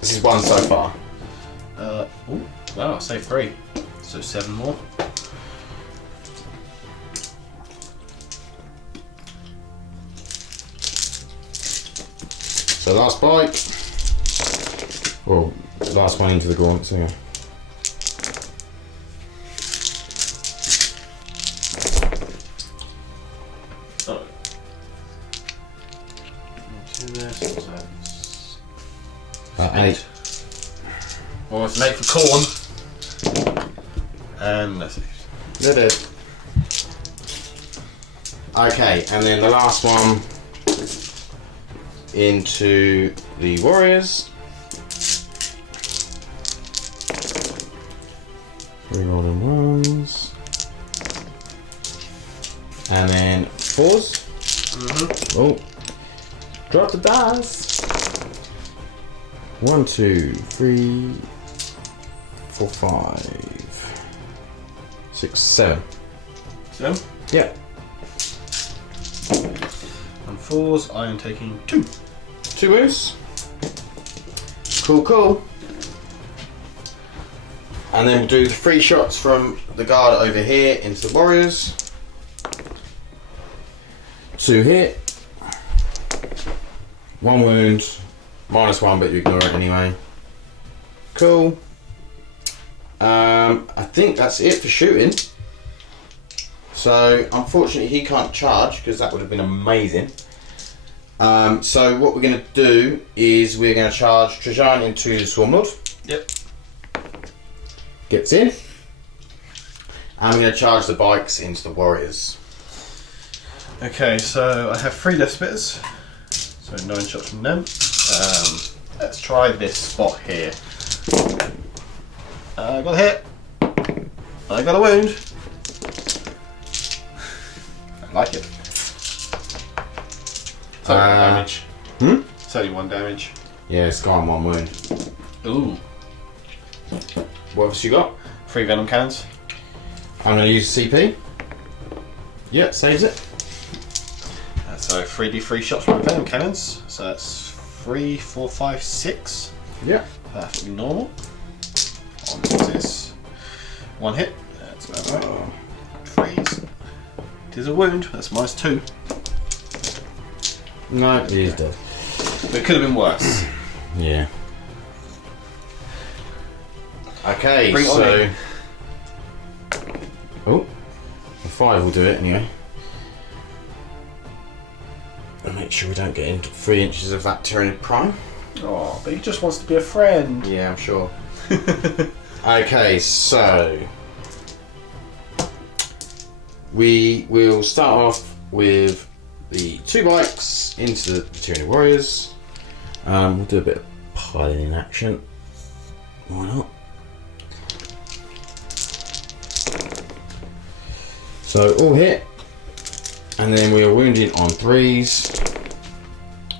This is 1 so far. Well, I'll say 3. So 7 more. So last bike. Well, last one into the Gaunt, so yeah. Oh. 2 there, so that's 8. Or it's late for corn. And that's it. They're dead. Okay, and then the last one into the warriors. 3 rolling ones. And then 4s. Oh, drop the dice. 1, 2, 3, 4, 5, 6, 7. 7? Yeah. And 4s, I am taking 2. 2 wounds. Cool. And then we'll do the 3 shots from the guard over here into the warriors. 2 hit. 1 wound. -1, but you ignore it anyway. Cool. I think that's it for shooting. So unfortunately he can't charge because that would have been amazing. So what we're going to do is we're going to charge Trajan into the Swarm Lord. Yep. Gets in. And we're going to charge the bikes into the warriors. Okay, so I have 3 death spitters. So 9 shots from them. Let's try this spot here. I got a hit. I got a wound. I like it. It's only 1 damage. It's only 1 damage. Yeah, it's got 1 wound. Ooh. What else you got? 3 venom cannons. I'm going to use CP. Yep, saves it. So 3d3 shots from venom cannons. So that's 3, 4, 5, 6. Yep. Perfectly normal. On this 1 hit. That's about right. Freeze. It is a wound. That's -2. No, he is dead. But it could have been worse. Yeah. Okay, Bring it on so... in. Oh, the 5 will do it anyway. And make sure we don't get into 3 inches of that Tyranid Prime. Oh, but he just wants to be a friend. Yeah, I'm sure. Okay, so... we will start off with the 2 bikes into the Tyranid Warriors. We'll do a bit of piling in action. Why not? So all hit, and then we are wounded on 3s,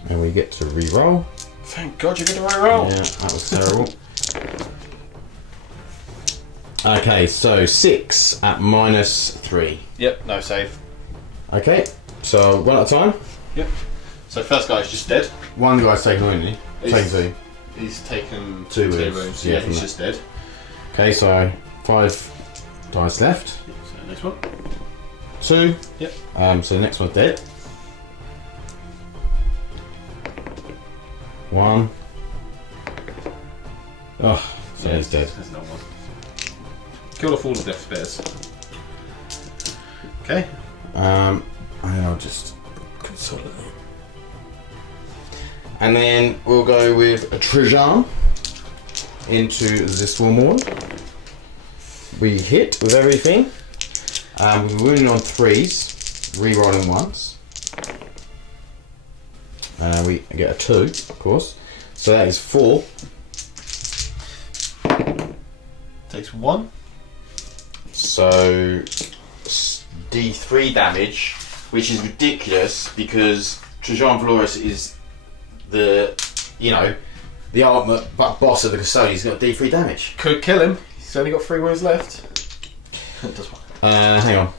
and we get to re-roll. Thank God you get to re-roll. Yeah, that was terrible. Okay, so 6 at -3. Yep, no save. Okay, so 1 at a time. Yep. So first guy's just dead. 1 guy's taken a wound, isn't he? Taken 2. He's taken 2 wounds. Yeah, Yeah, from he's that. just dead. Okay, so 5 dice left. So next one. 2. Yep. So the next one's dead. 1. Oh, so he's dead. There's no one. Killed off all the death spares. Okay. And I'll just consolidate. And then we'll go with a Trajan into the Swarm Lord. We hit with everything. We're wounded on 3s, re-rolling 1s. We get a 2, of course. So that is 4. Takes 1. So D3 damage, which is ridiculous because Trajan Valoris is the, the ultimate boss of the Custodians. He's got D3 damage. Could kill him. He's only got 3 wounds left. Does one. Hang on.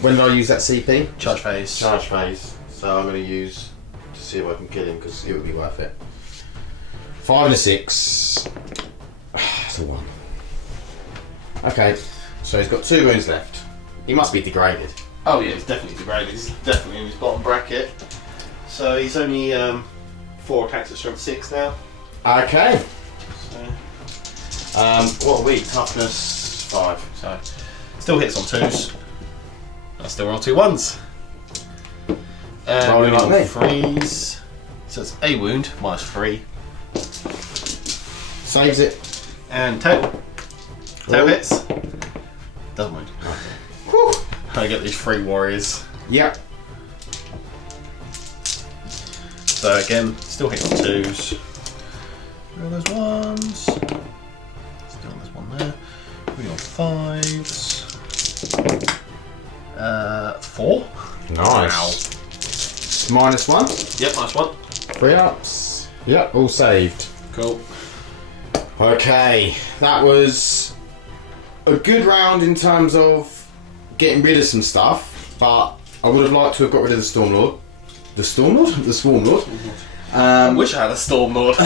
When did I use that CP? Charge phase. Charge phase. So I'm going to use to see if I can kill him because it would be worth it. 5 and a 6. That's a 1. Okay, so he's got 2 wounds left. He must be degraded. Oh yeah, he's definitely degraded. He's definitely in his bottom bracket. So he's only 4 attacks at strength 6 now. Okay. So, what are we? Toughness 5. so still hits on 2s. I still roll 2 1s. Rolling like me. 3s. So it's a wound -3. Saves it. And tail. Tail Oh. hits. Doesn't mind. Whew. I get these 3 warriors. Yep. So again, still hitting on 2s. All those 1s. Still on this one there. 3 on 5s. 4. Nice. -1. Yep, nice one. 3 ups. Yep, all saved. Cool. Okay, that was a good round in terms of getting rid of some stuff, but I would have liked to have got rid of the Stormlord. The Stormlord? The Swarmlord. I wish I had a Stormlord.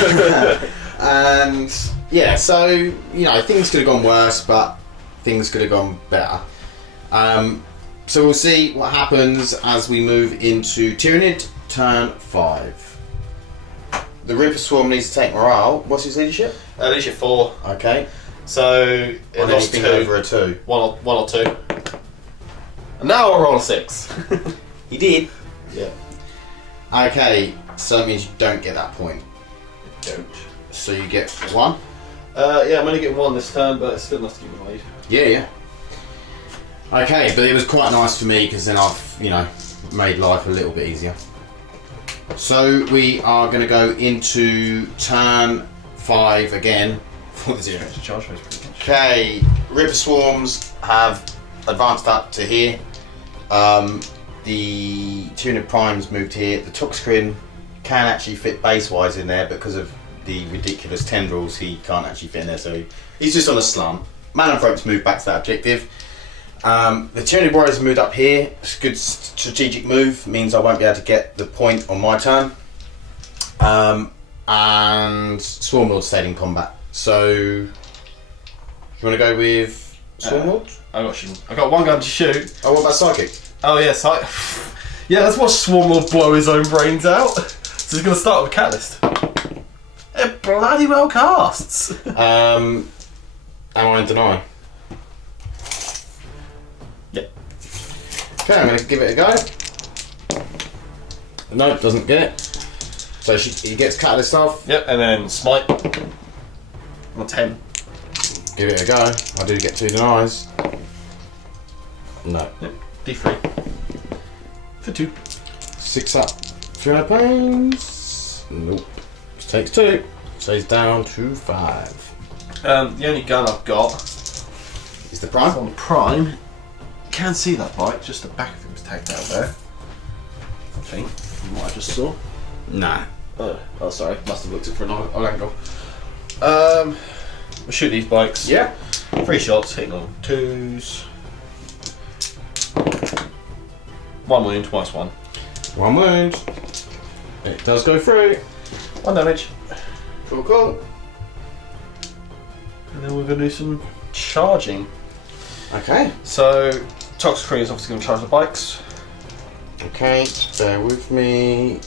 And yeah, so, you know, things could have gone worse, but things could have gone better. So we'll see what happens as we move into Tyranid, turn 5. The Reaper Swarm needs to take morale. What's his leadership? Leadership 4. Okay. So it On lost anything 2. over a 2. One or 2. And now I'll roll a 6. He did. Yeah. Okay, so that means you don't get that point. Don't. So you get 1? Yeah, I'm only getting 1 this turn, but it's still enough to give me a lead. Yeah. Okay, but it was quite nice for me because then I've, you know, made life a little bit easier. So we are going to go into turn 5 again for the 0. Charge rate's pretty good. Okay, Reaper Swarms have advanced up to here. The Tyranid Prime's moved here. The Toxcrin can actually fit base-wise in there, but because of the ridiculous tendrils, he can't actually fit in there, so he's just on a slump. Mananthrope's moved back to that objective. The Tyranid Warriors have moved up here. It's a good strategic move, means I won't be able to get the point on my turn. And Swarmlord stayed in combat. So, you want to go with Swarmlord? I got 1 gun to shoot. Oh, what about Psychic? Oh yes, yeah, let's watch Swarmlord blow his own brains out. So he's going to start with a Catalyst. It bloody well casts. Am I in deny? Yep. Okay, I'm going to give it a go. Nope, doesn't get it. So he gets Catalyst off. Yep, and then Smite. On 10. Give it a go. I do get 2 denies. No. Yep, D3. For 2. 6 up. 300 pounds. Nope. Just takes 2. So he's down to 5. The only gun I've got Is the Prime? on the Prime. You can see that bike, just the back of it was tagged out there. I think, from what I just saw. Nah. Oh, sorry, must have looked at it for an old angle. We'll shoot these bikes. Yeah. 3 shots, hitting on 2s. 1 wound, -1. 1 wound. It does go through. 1 damage. Cool. And then we're going to do some charging. Okay. So, Toxicrene is obviously going to charge the bikes. Okay, bear with me.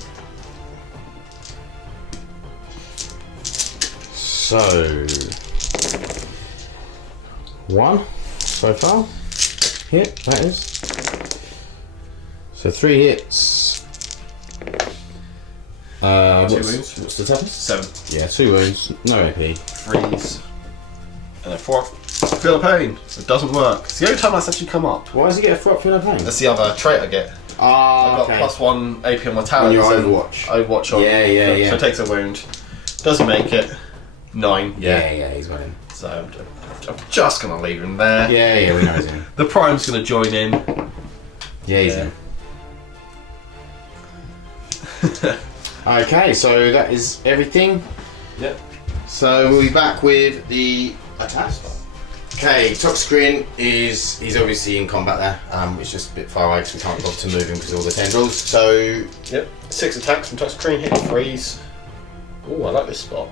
So, 1 so far. Hit, that is. So 3 hits. 2 wounds. What's the toughest? 7. Yeah, 2 wounds, no AP. Freeze. And then 4. Feel the pain. It doesn't work. It's the only time that's actually come up. Why does he get a front feel of pain? That's the other trait I get. Ah, I've got +1 AP on my talents. On your and Overwatch. Overwatch on. Yeah. So it takes a wound. Doesn't make it. 9. Yeah, he's winning. So I'm just going to leave him there. Yeah, we know he's in. The Prime's going to join in. Yeah, he's in. Okay, so that is everything. Yep. So we'll be back with the attack. Okay, Toxicrene he's obviously in combat there. It's just a bit far away because we can't bother to move him because of all the tendrils. So Yep. 6 attacks from Toxicrene, hit freeze. Oh, I like this spot.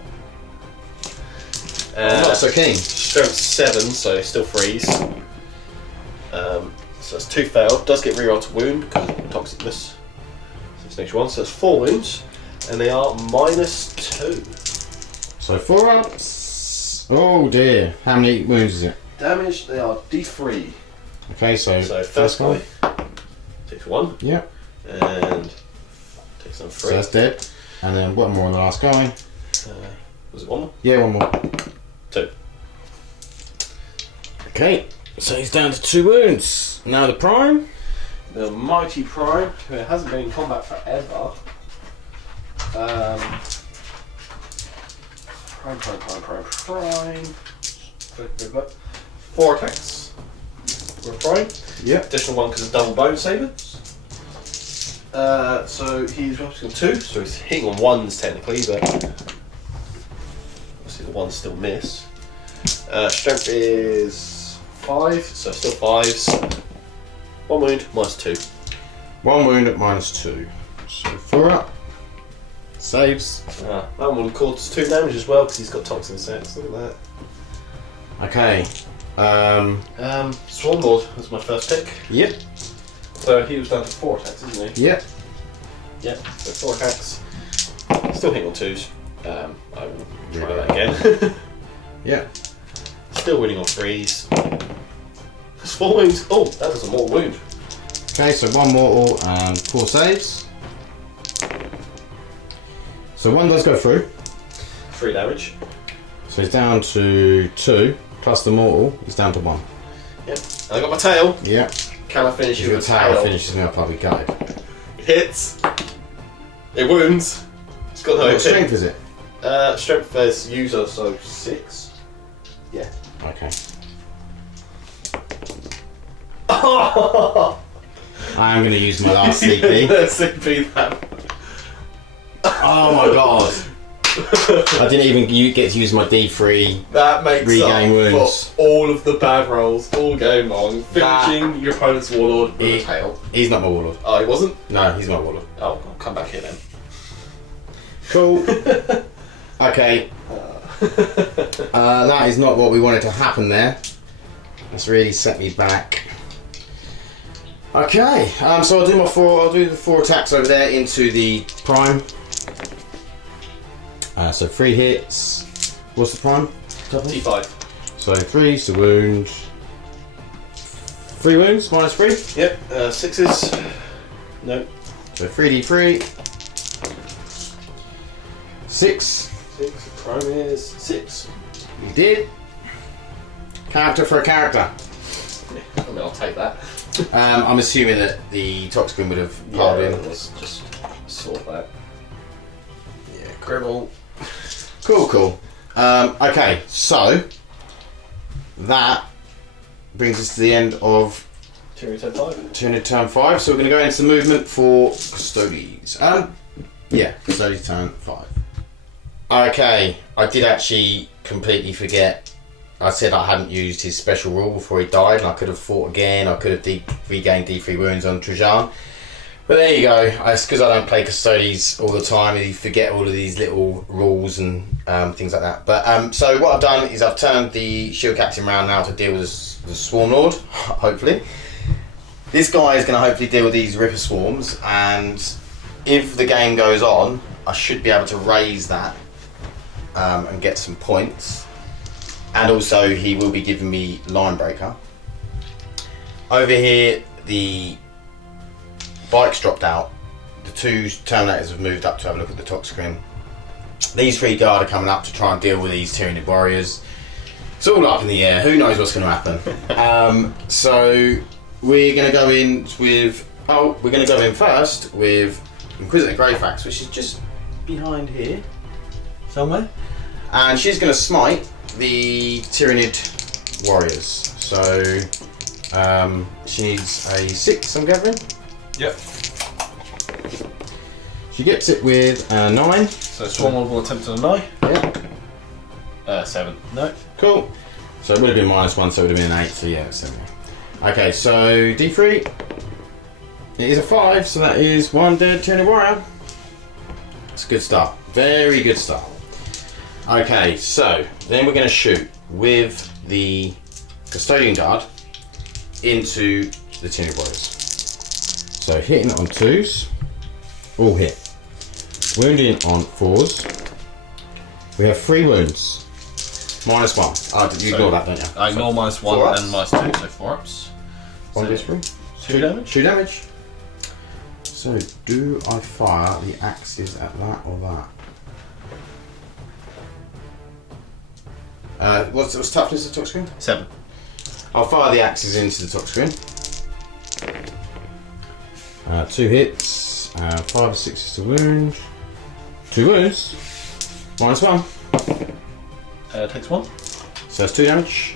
I'm not so keen. Strength 7, so still freeze. So that's 2 failed. Does get rerolled to wound because of toxicness. So it's next 1, so it's 4 wounds, and they are -2. So 4 ups. Oh dear. How many wounds is it? Damage, they are D3. Okay, so First guy takes 1, Yep. and takes on So 3. that's dead. And then one more on the last guy. Was it one more? Yeah, one more. 2. Okay, so he's down to 2 wounds. Now the prime. The mighty Prime, who hasn't been in combat forever. Prime. 4 attacks. We're Prime. Yep. Additional 1 because of double bone sabers. So he's obviously on 2, so he's hitting on 1s technically, but obviously the 1s still miss. Strength is 5, so still 5s. 1 wound, -2. 1 wound at -2. So 4 up. Saves. That one will cause 2 damage as well because he's got toxin sets. Look at Okay. that. Swarmlord was my first pick. Yep. So he was down to 4 attacks, isn't he? Yep. Yeah, so 4 attacks. Still hitting on 2s. I will try Yeah. that again. Yep. Still winning on 3s. That's 4 wounds. Oh, that was a mortal wound. Okay, so 1 mortal and 4 saves. So 1 does go through. 3 damage. So he's down to 2 plus the mortal. He's down to 1. Yep. And I got my tail. Yep. Can I finish If you your with tower tail? finishes me up, I'll be gutted. It hits. It wounds. It's got no What AP. strength is it? Strength as user, so 6. Yeah. Okay. Oh! I am going to use my last CP. CP that. Oh my god. I didn't even get to use my D3. That makes Regain up wounds. for all of the bad rolls all game long. Finishing your opponent's warlord with a tail. He's not my warlord. Oh, he wasn't? No, he's my warlord. Oh, I'll come back here then. Cool. Okay. That is not what we wanted to happen there. That's really set me back. Okay, so I'll do the 4 attacks over there into the prime. So 3 hits. What's the prime? T5. So 3 to wound. 3 wounds, -3. Yep, 6s. No. So 3d3. 6. 6. Prime is 6. You did. Character for a character. I mean, I'll take that. I'm assuming that the Toxicrin would have piled in. Let's just sort that. Yeah, Gribble. Cool. Okay, so that brings us to the end of Tyranid turn 5. Tyranid turn 5. So we're going to go into movement for Custodes. Yeah, Custodes turn 5. Okay, I did actually completely forget. I said I hadn't used his special rule before he died, and I could have fought again. I could have regained D3 wounds on Trajan. But there you go. It's because I don't play Custodes all the time. You forget all of these little rules and things like that. But so what I've done is I've turned the Shield Captain round now to deal with the Swarm Lord, hopefully. This guy is going to hopefully deal with these Ripper Swarms, and if the game goes on, I should be able to raise that and get some points. And also he will be giving me Line Breaker. Over here the bikes dropped out. The 2 Terminators have moved up to have a look at the Toxicrin. These 3 guard are coming up to try and deal with these Tyranid warriors. It's all up in the air. Who knows what's going to happen? So we're going to go in with... Oh, we're going to go in first with Inquisitor Greyfax, which is just behind here somewhere. And she's going to smite the Tyranid warriors. So she needs a 6, I'm gathering. Yep. She gets it with a 9. So Swarmlord will attempt on a 9. Yeah. 7. No. Cool. So it would have been -1, so it would have been an 8. So yeah, 7. Okay, so D3. It is a 5, so that is 1 dead Tyranid warrior. It's a good start. Very good start. Okay, so then we're going to shoot with the Custodian Guard into the Tyranid warriors. So hitting on 2s, all hit. Wounding on 4s. We have 3 wounds. -1. Oh, you ignore that, don't you? I ignore -1 4 ups. and -2, so 4 ups. 1 So, D3. 2 damage. 2 damage. So do I fire the axes at that or that? What's toughness of the top screen? 7. I'll fire the axes into the top screen. 2 hits, 5 or 6 to wound. 2 wounds. -1. Takes 1. So that's 2 damage.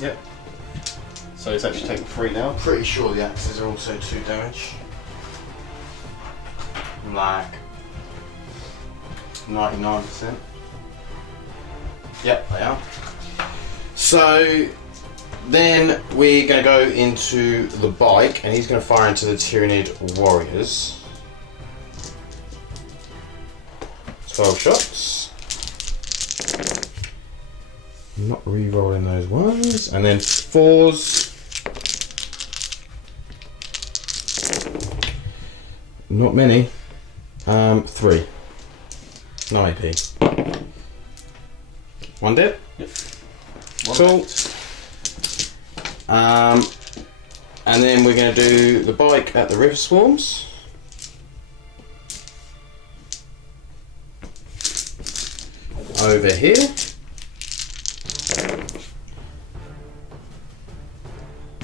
Yep. So it's actually taking 3 now. Pretty sure the axes are also 2 damage. Like 99%. Yep, they are. So then we're going to go into the bike, and he's going to fire into the Tyranid warriors. 12 shots. Not re-rolling those ones, and then 4s. Not many. 3. No AP. 1 dead. Yep. Cool. And then we're going to do the bike at the river swarms. Over here.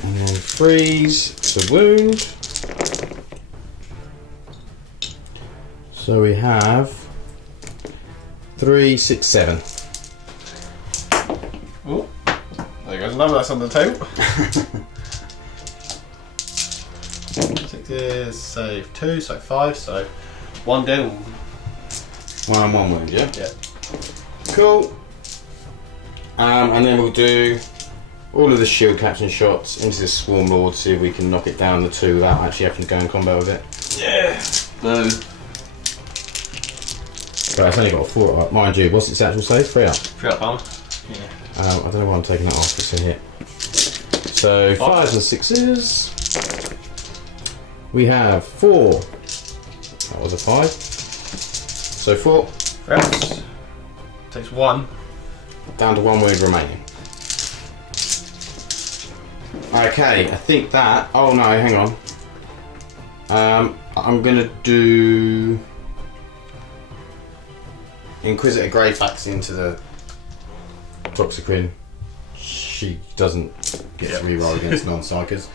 And then freeze to wound. So we have 3, 6, 7. Oh, there goes another. That's on the table. 6 is save 2, so 5, so 1 dead. 1 and 1 wound, yeah? Yeah. Cool. And then we'll do all of the shield captain shots into the swarm lord, see if we can knock it down the 2 without actually having to go in combat with it. Yeah. No. Right, it's only got a 4 up. Mind you, what's its actual save? 3 up. 3 up armor. Yeah. I don't know why I'm taking that off, it's a hit. So 5s and 6s. We have 4. That was a 5. So 4. 3 ups. Takes 1. Down to 1 wound remaining. Okay, I think that. Oh no, hang on. I'm gonna do Inquisitor Greyfax into the Toxicrin. She doesn't get to reroll against non-psychers.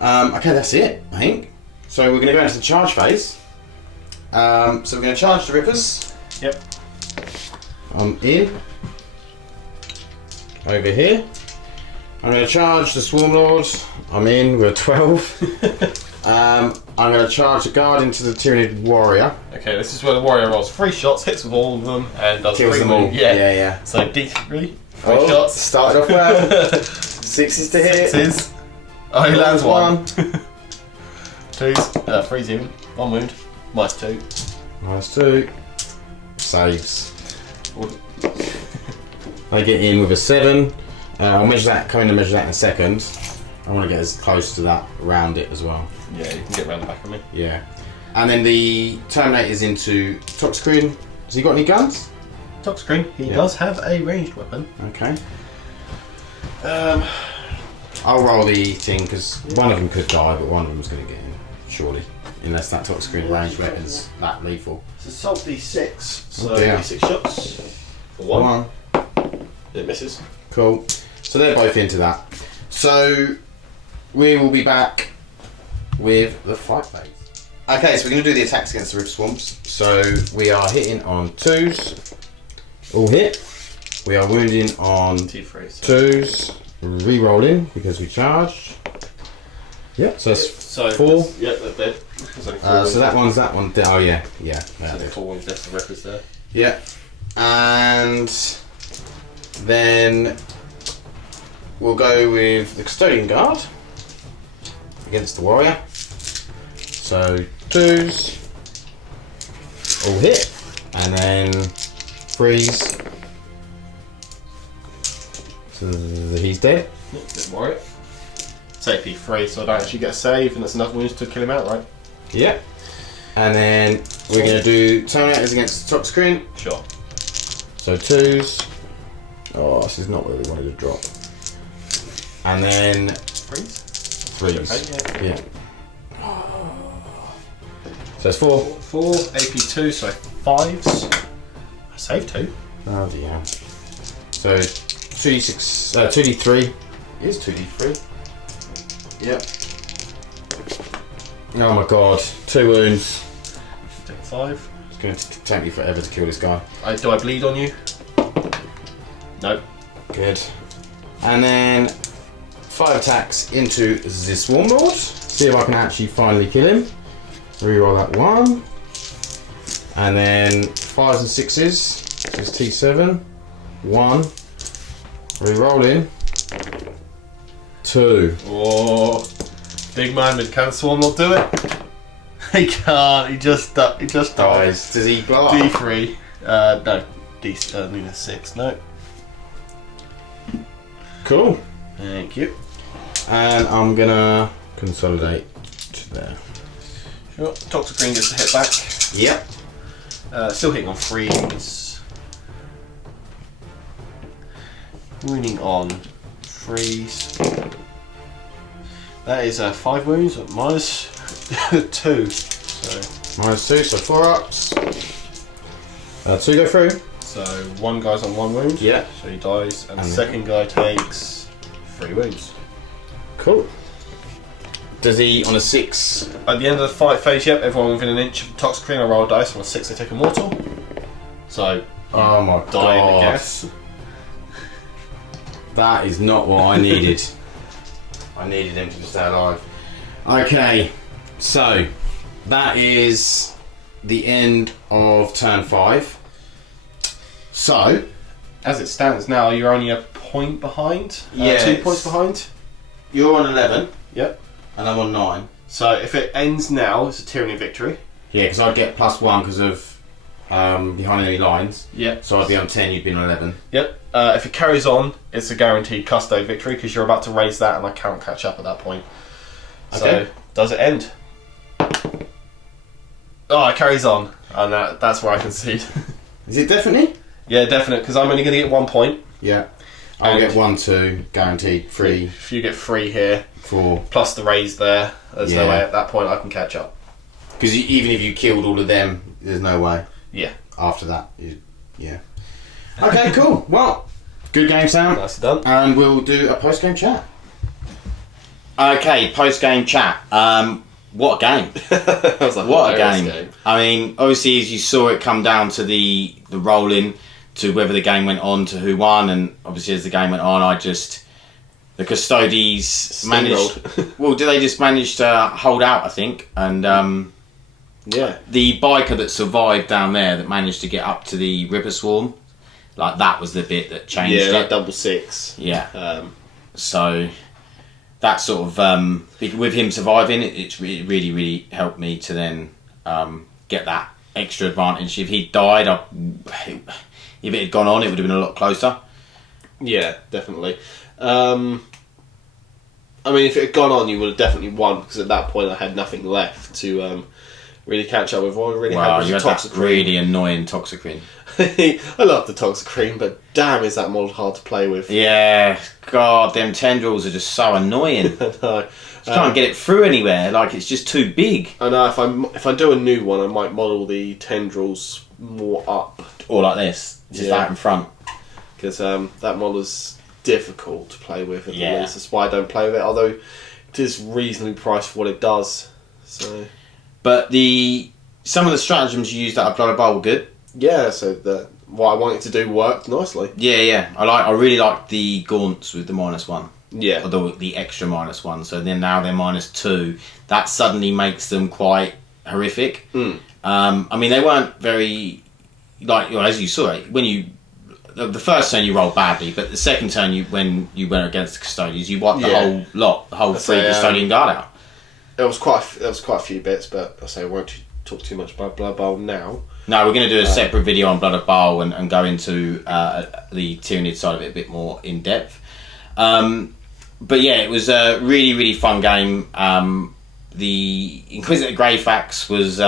Okay, that's it, I think. So we're going to go into the charge phase. So we're going to charge the Rippers. Yep. I'm in. Over here. I'm going to charge the Swarm Lord. I'm in with 12. I'm going to charge the Guard into the Tyranid Warrior. Okay, this is where the warrior rolls 3 shots, hits with all of them, and does Kills 3 them all. wound. Yeah. Yeah. So D3, 3 shots. Started off well. 6s to hit. 6s. Oh, he lands 1. 1. 2s. 3's even. 1 wound. -2. -2. Saves. I get in with a 7. I'll measure that, come in and measure that in a second. I want to get as close to that around it as well. Yeah, you can get around the back of me. Yeah. And then the Terminator's into Toxicrin. Has he got any guns? Toxicrin, he Yeah. does have a ranged weapon. Okay. I'll roll the thing because one of them could die, but one of them's going to get in, surely. Unless that Toxicrin ranged weapon's that lethal. It's a salt D6, so dear. 6 shots for 1. It misses. Cool. So they're both into that. So we will be back with the fight phase. Okay, so we're going to do the attacks against the River Swamps. So we are hitting on 2s. All hit. We are wounding on T3. 2s. Re-rolling because we charged. Yep, so that's So 4. Yeah, they're dead. So that one's that one. Oh yeah. Yeah. So 4 wounds left, the Rippers there. Yeah. And then we'll go with the Custodian Guard against the Warrior. So 2s, all hit, and then freeze. So he's dead. Yep, didn't worry. It's AP3, so I don't actually get a save, and that's enough wounds to kill him outright. Yep. And then we're going to do Terminators against the Toxicrin. Sure. So 2s. Oh, this is not where we wanted to drop. And then 3s. Okay, Yeah. So it's 4. 4, AP2, so 5s. I saved 2. Oh dear. So 2d6, 2d3. It is 2d3. Yep. Oh my god, 2 wounds. Take 5. It's going to take me forever to kill this guy. Do I bleed on you? No. Good. And then 5 attacks into the Swarm Lord. See if I can actually finally kill him. Reroll that 1. And then 5s and 6s. So it's T7. 1. Rerolling. 2. Oh, big man, but can Swarm Lord do it? He can't. He just dies. Does he blow up? D3. No. D6. No. Cool. Thank you. And I'm gonna consolidate to there. Sure. Toxic Green gets the hit back. Yep. Still hitting on 3s. Wounding on 3s. That is 5 wounds, minus 2. So -2, so 4 ups. 2 go through. So one guy's on 1 wound. Yeah. So he dies, and the second guy takes 3 wounds. Cool. Does he on a 6? At the end of the fight phase, yep, everyone within an inch of the Toxic Green, I roll a dice. On a 6, they take a mortal. So Oh my die in the god. gas. That is not what I needed. I needed him to stay alive. Okay, so that is the end of turn 5. So, As it stands now, you're only a point behind. Yeah, 2 it's- points behind. you're on 11 Yep. and I'm on 9. So if it ends now, it's a Tyranny victory. Yeah, because I'd get +1 because of behind enemy lines. Yep. So I'd be on 10, you'd be on 11. Yep. If it carries on, it's a guaranteed Custode victory because you're about to raise that, and I can't catch up at that point. Okay. So does it end? Oh, it carries on, and that's where I concede. Is it definitely? Yeah, definite, because I'm only going to get 1 point. Yeah. I'll And- get 1, 2, guaranteed. 3, If you get 3 here, 4. plus the raise there, there's no Yeah. way at that point I can catch up. Because even if you killed all of them, there's no way. Yeah. After that, yeah. Okay, cool. Well, good game, Sam. Nicely done. And we'll do a post-game chat. Okay, post-game chat. What a game. That was a What a hilarious game. I mean, obviously, as you saw it come down to the rolling, to whether the game went on, to who won, and obviously as the game went on, the Custodes managed... Well, they just managed to hold out, I think, and... Yeah. The biker that survived down there that managed to get up to the Ripper Swarm, like that was the bit that changed Yeah, it. that double 6. Yeah. So that sort of with him surviving, it really, really helped me to then get that extra advantage. If he'd died, if it had gone on, it would have been a lot closer. Yeah, definitely. I mean, if it had gone on, you would have definitely won, because at that point I had nothing left to really catch up with. All I really had Wow, was you a had that Toxic really annoying Toxic Green. I love the Toxic Cream, but damn, is that model hard to play with. Yeah, God, them tendrils are just so annoying. I know. You can't get it through anywhere. Like it's just too big. I know. If I do a new one, I might model the tendrils more up, Or like this, just out in front. because that model is difficult to play with. At Yeah. least. That's why I don't play with it. Although it is reasonably priced for what it does. So But some of the stratagems you used out of Blood Bowl were good. yeah, so what I wanted to do worked nicely. Yeah. I really like the gaunts with the -1. Yeah. Or the extra -1. So then now they're -2. That suddenly makes them quite horrific. I mean, they weren't very as you saw it when the first turn you rolled badly, but the second turn when you went against the Custodians, you wiped the whole lot, the whole 3 Custodian Guard out. There was quite a few bits, but I say I won't talk too much about Blood Bowl now. No, we're going to do a separate video on Blood of Baal and go into the Tyranid side of it a bit more in depth. But yeah, it was a really, really fun game. The Inquisitor Greyfax was...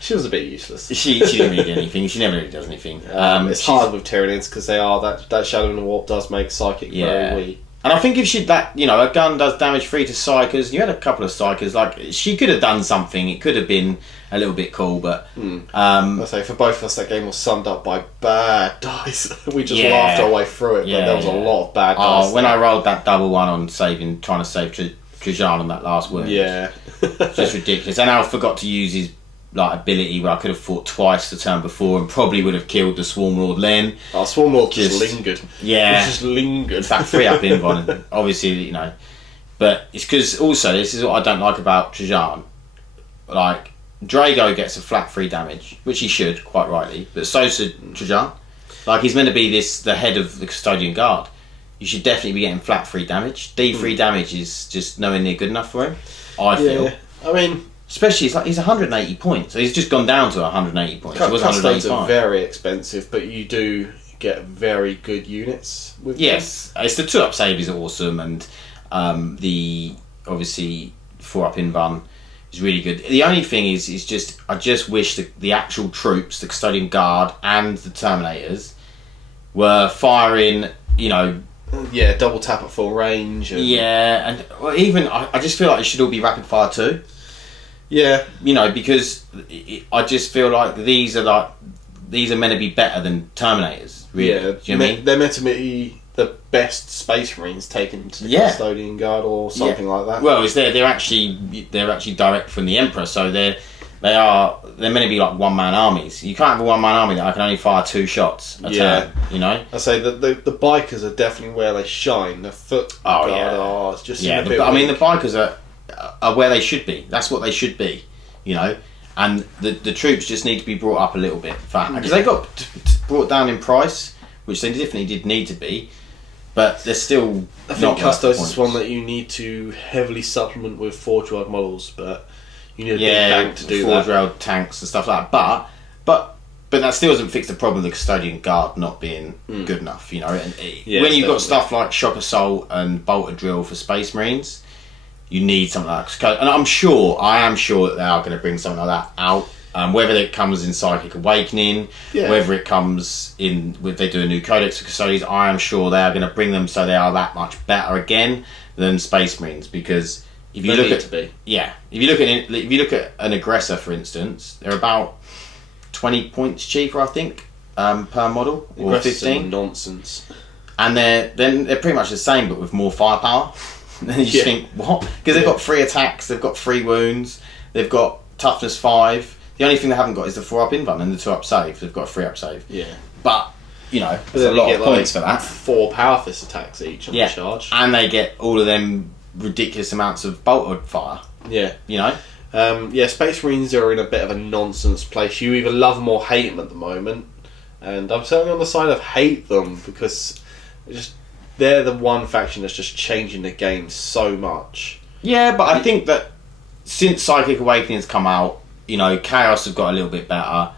She was a bit useless. she didn't really do anything. She never really does anything. It's hard with Tyranids because they are that Shadow in the Warp does make Psychic very weak. And I think if she'd that, a gun does damage free to psychers. You had a couple of psychers. Like, she could have done something. It could have been a little bit cool, but I say for both of us, that game was summed up by bad dice. We just laughed our way through it, but there was a lot of bad dice. When I rolled that double one on trying to save Trajan on that last wound, just ridiculous. And I forgot to use his ability where I could have fought twice the turn before and probably would have killed the Swarm Lord Len. Oh, Swarm Lord just lingered. Yeah, it just lingered. It's that 3-up invuln, obviously, But it's because also this is what I don't like about Trajan. Like, Drago gets a flat 3 damage, which he should, quite rightly, but so should Trajan. Like, he's meant to be the head of the Custodian Guard. You should definitely be getting flat 3 damage. D3 damage is just nowhere near good enough for him, I feel. I mean, especially he's 180 points, so he's just gone down to 180 points. He was Custodes 185. are very expensive, but you do get very good units with them. It's the 2-up save is awesome, and the obviously 4-up invuln is really good. The only thing is just I just wish the actual troops, the Custodian Guard and the Terminators, were firing, double tap at full range. And even I just feel like it should all be rapid fire too. Yeah, because I just feel like these are meant to be better than Terminators. Really. Yeah, do you know what I mean? They're meant to be the best Space Marines taken to the Custodian Guard or something like that. Well, they're actually direct from the Emperor, so they're meant to be like one-man armies. You can't have a one-man army that I can only fire 2 shots a turn. I say that the bikers are definitely where they shine. The foot guard are just a bit the bikers are where they should be. That's what they should be, and the troops just need to be brought up a little bit because they got brought down in price, which they definitely did need to be, but they're still. I think Custodes is one that you need to heavily supplement with forge-railed models, but you need a big bank to do that. Forge-railed tanks and stuff like that, but that still doesn't fix the problem of the Custodian Guard not being good enough, And when you've got stuff like Shock Assault and Bolter Drill for Space Marines, you need something like that. And I am sure that they are going to bring something like that out. Whether it comes in Psychic Awakening, whether it comes in, if they do a new Codex for Custodes, I am sure they are going to bring them so they are that much better again than Space Marines. Because if you if you look at an Aggressor, for instance, they're about 20 points cheaper, I think, per model, or 15. Nonsense. And they're pretty much the same, but with more firepower. And then you just think, what? Because they've got 3 attacks, they've got 3 wounds, they've got toughness 5. The only thing they haven't got is the 4-up invuln and the 2-up save. They've got a 3-up save. Yeah. But, there's a lot of points for that. 4 power fist attacks each on the charge. And they get all of them ridiculous amounts of bolted fire. Yeah. Space Marines are in a bit of a nonsense place. You either love them or hate them at the moment. And I'm certainly on the side of hate them because they're the one faction that's just changing the game so much. Yeah, but I think that since Psychic Awakening's come out, Chaos have got a little bit better.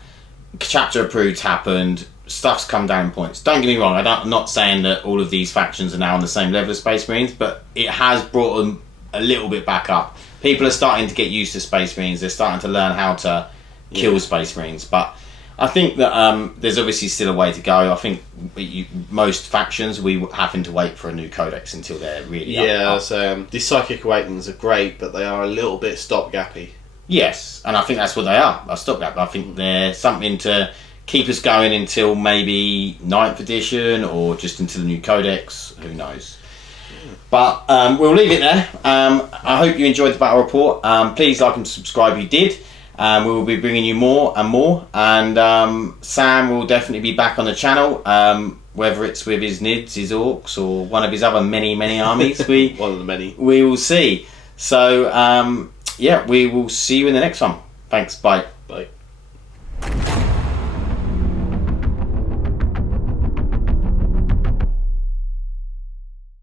Chapter Approved happened. Stuff's come down in points. Don't get me wrong, I'm not saying that all of these factions are now on the same level as Space Marines, but it has brought them a little bit back up. People are starting to get used to Space Marines. They're starting to learn how to kill Space Marines. But I think that there's obviously still a way to go. I think most factions, we having to wait for a new codex until they're really up. So the Psychic Awakenings are great, but they are a little bit stopgappy. Yes, and I think that's what they are, a stopgap. I think they're something to keep us going until maybe 9th edition or just until the new codex, who knows. But we'll leave it there. I hope you enjoyed the battle report. Please like and subscribe if you did. We will be bringing you more and more, and Sam will definitely be back on the channel, whether it's with his Nids, his Orcs, or one of his other many armies. One of the many. We will see. So, we will see you in the next one. Thanks, bye. Bye.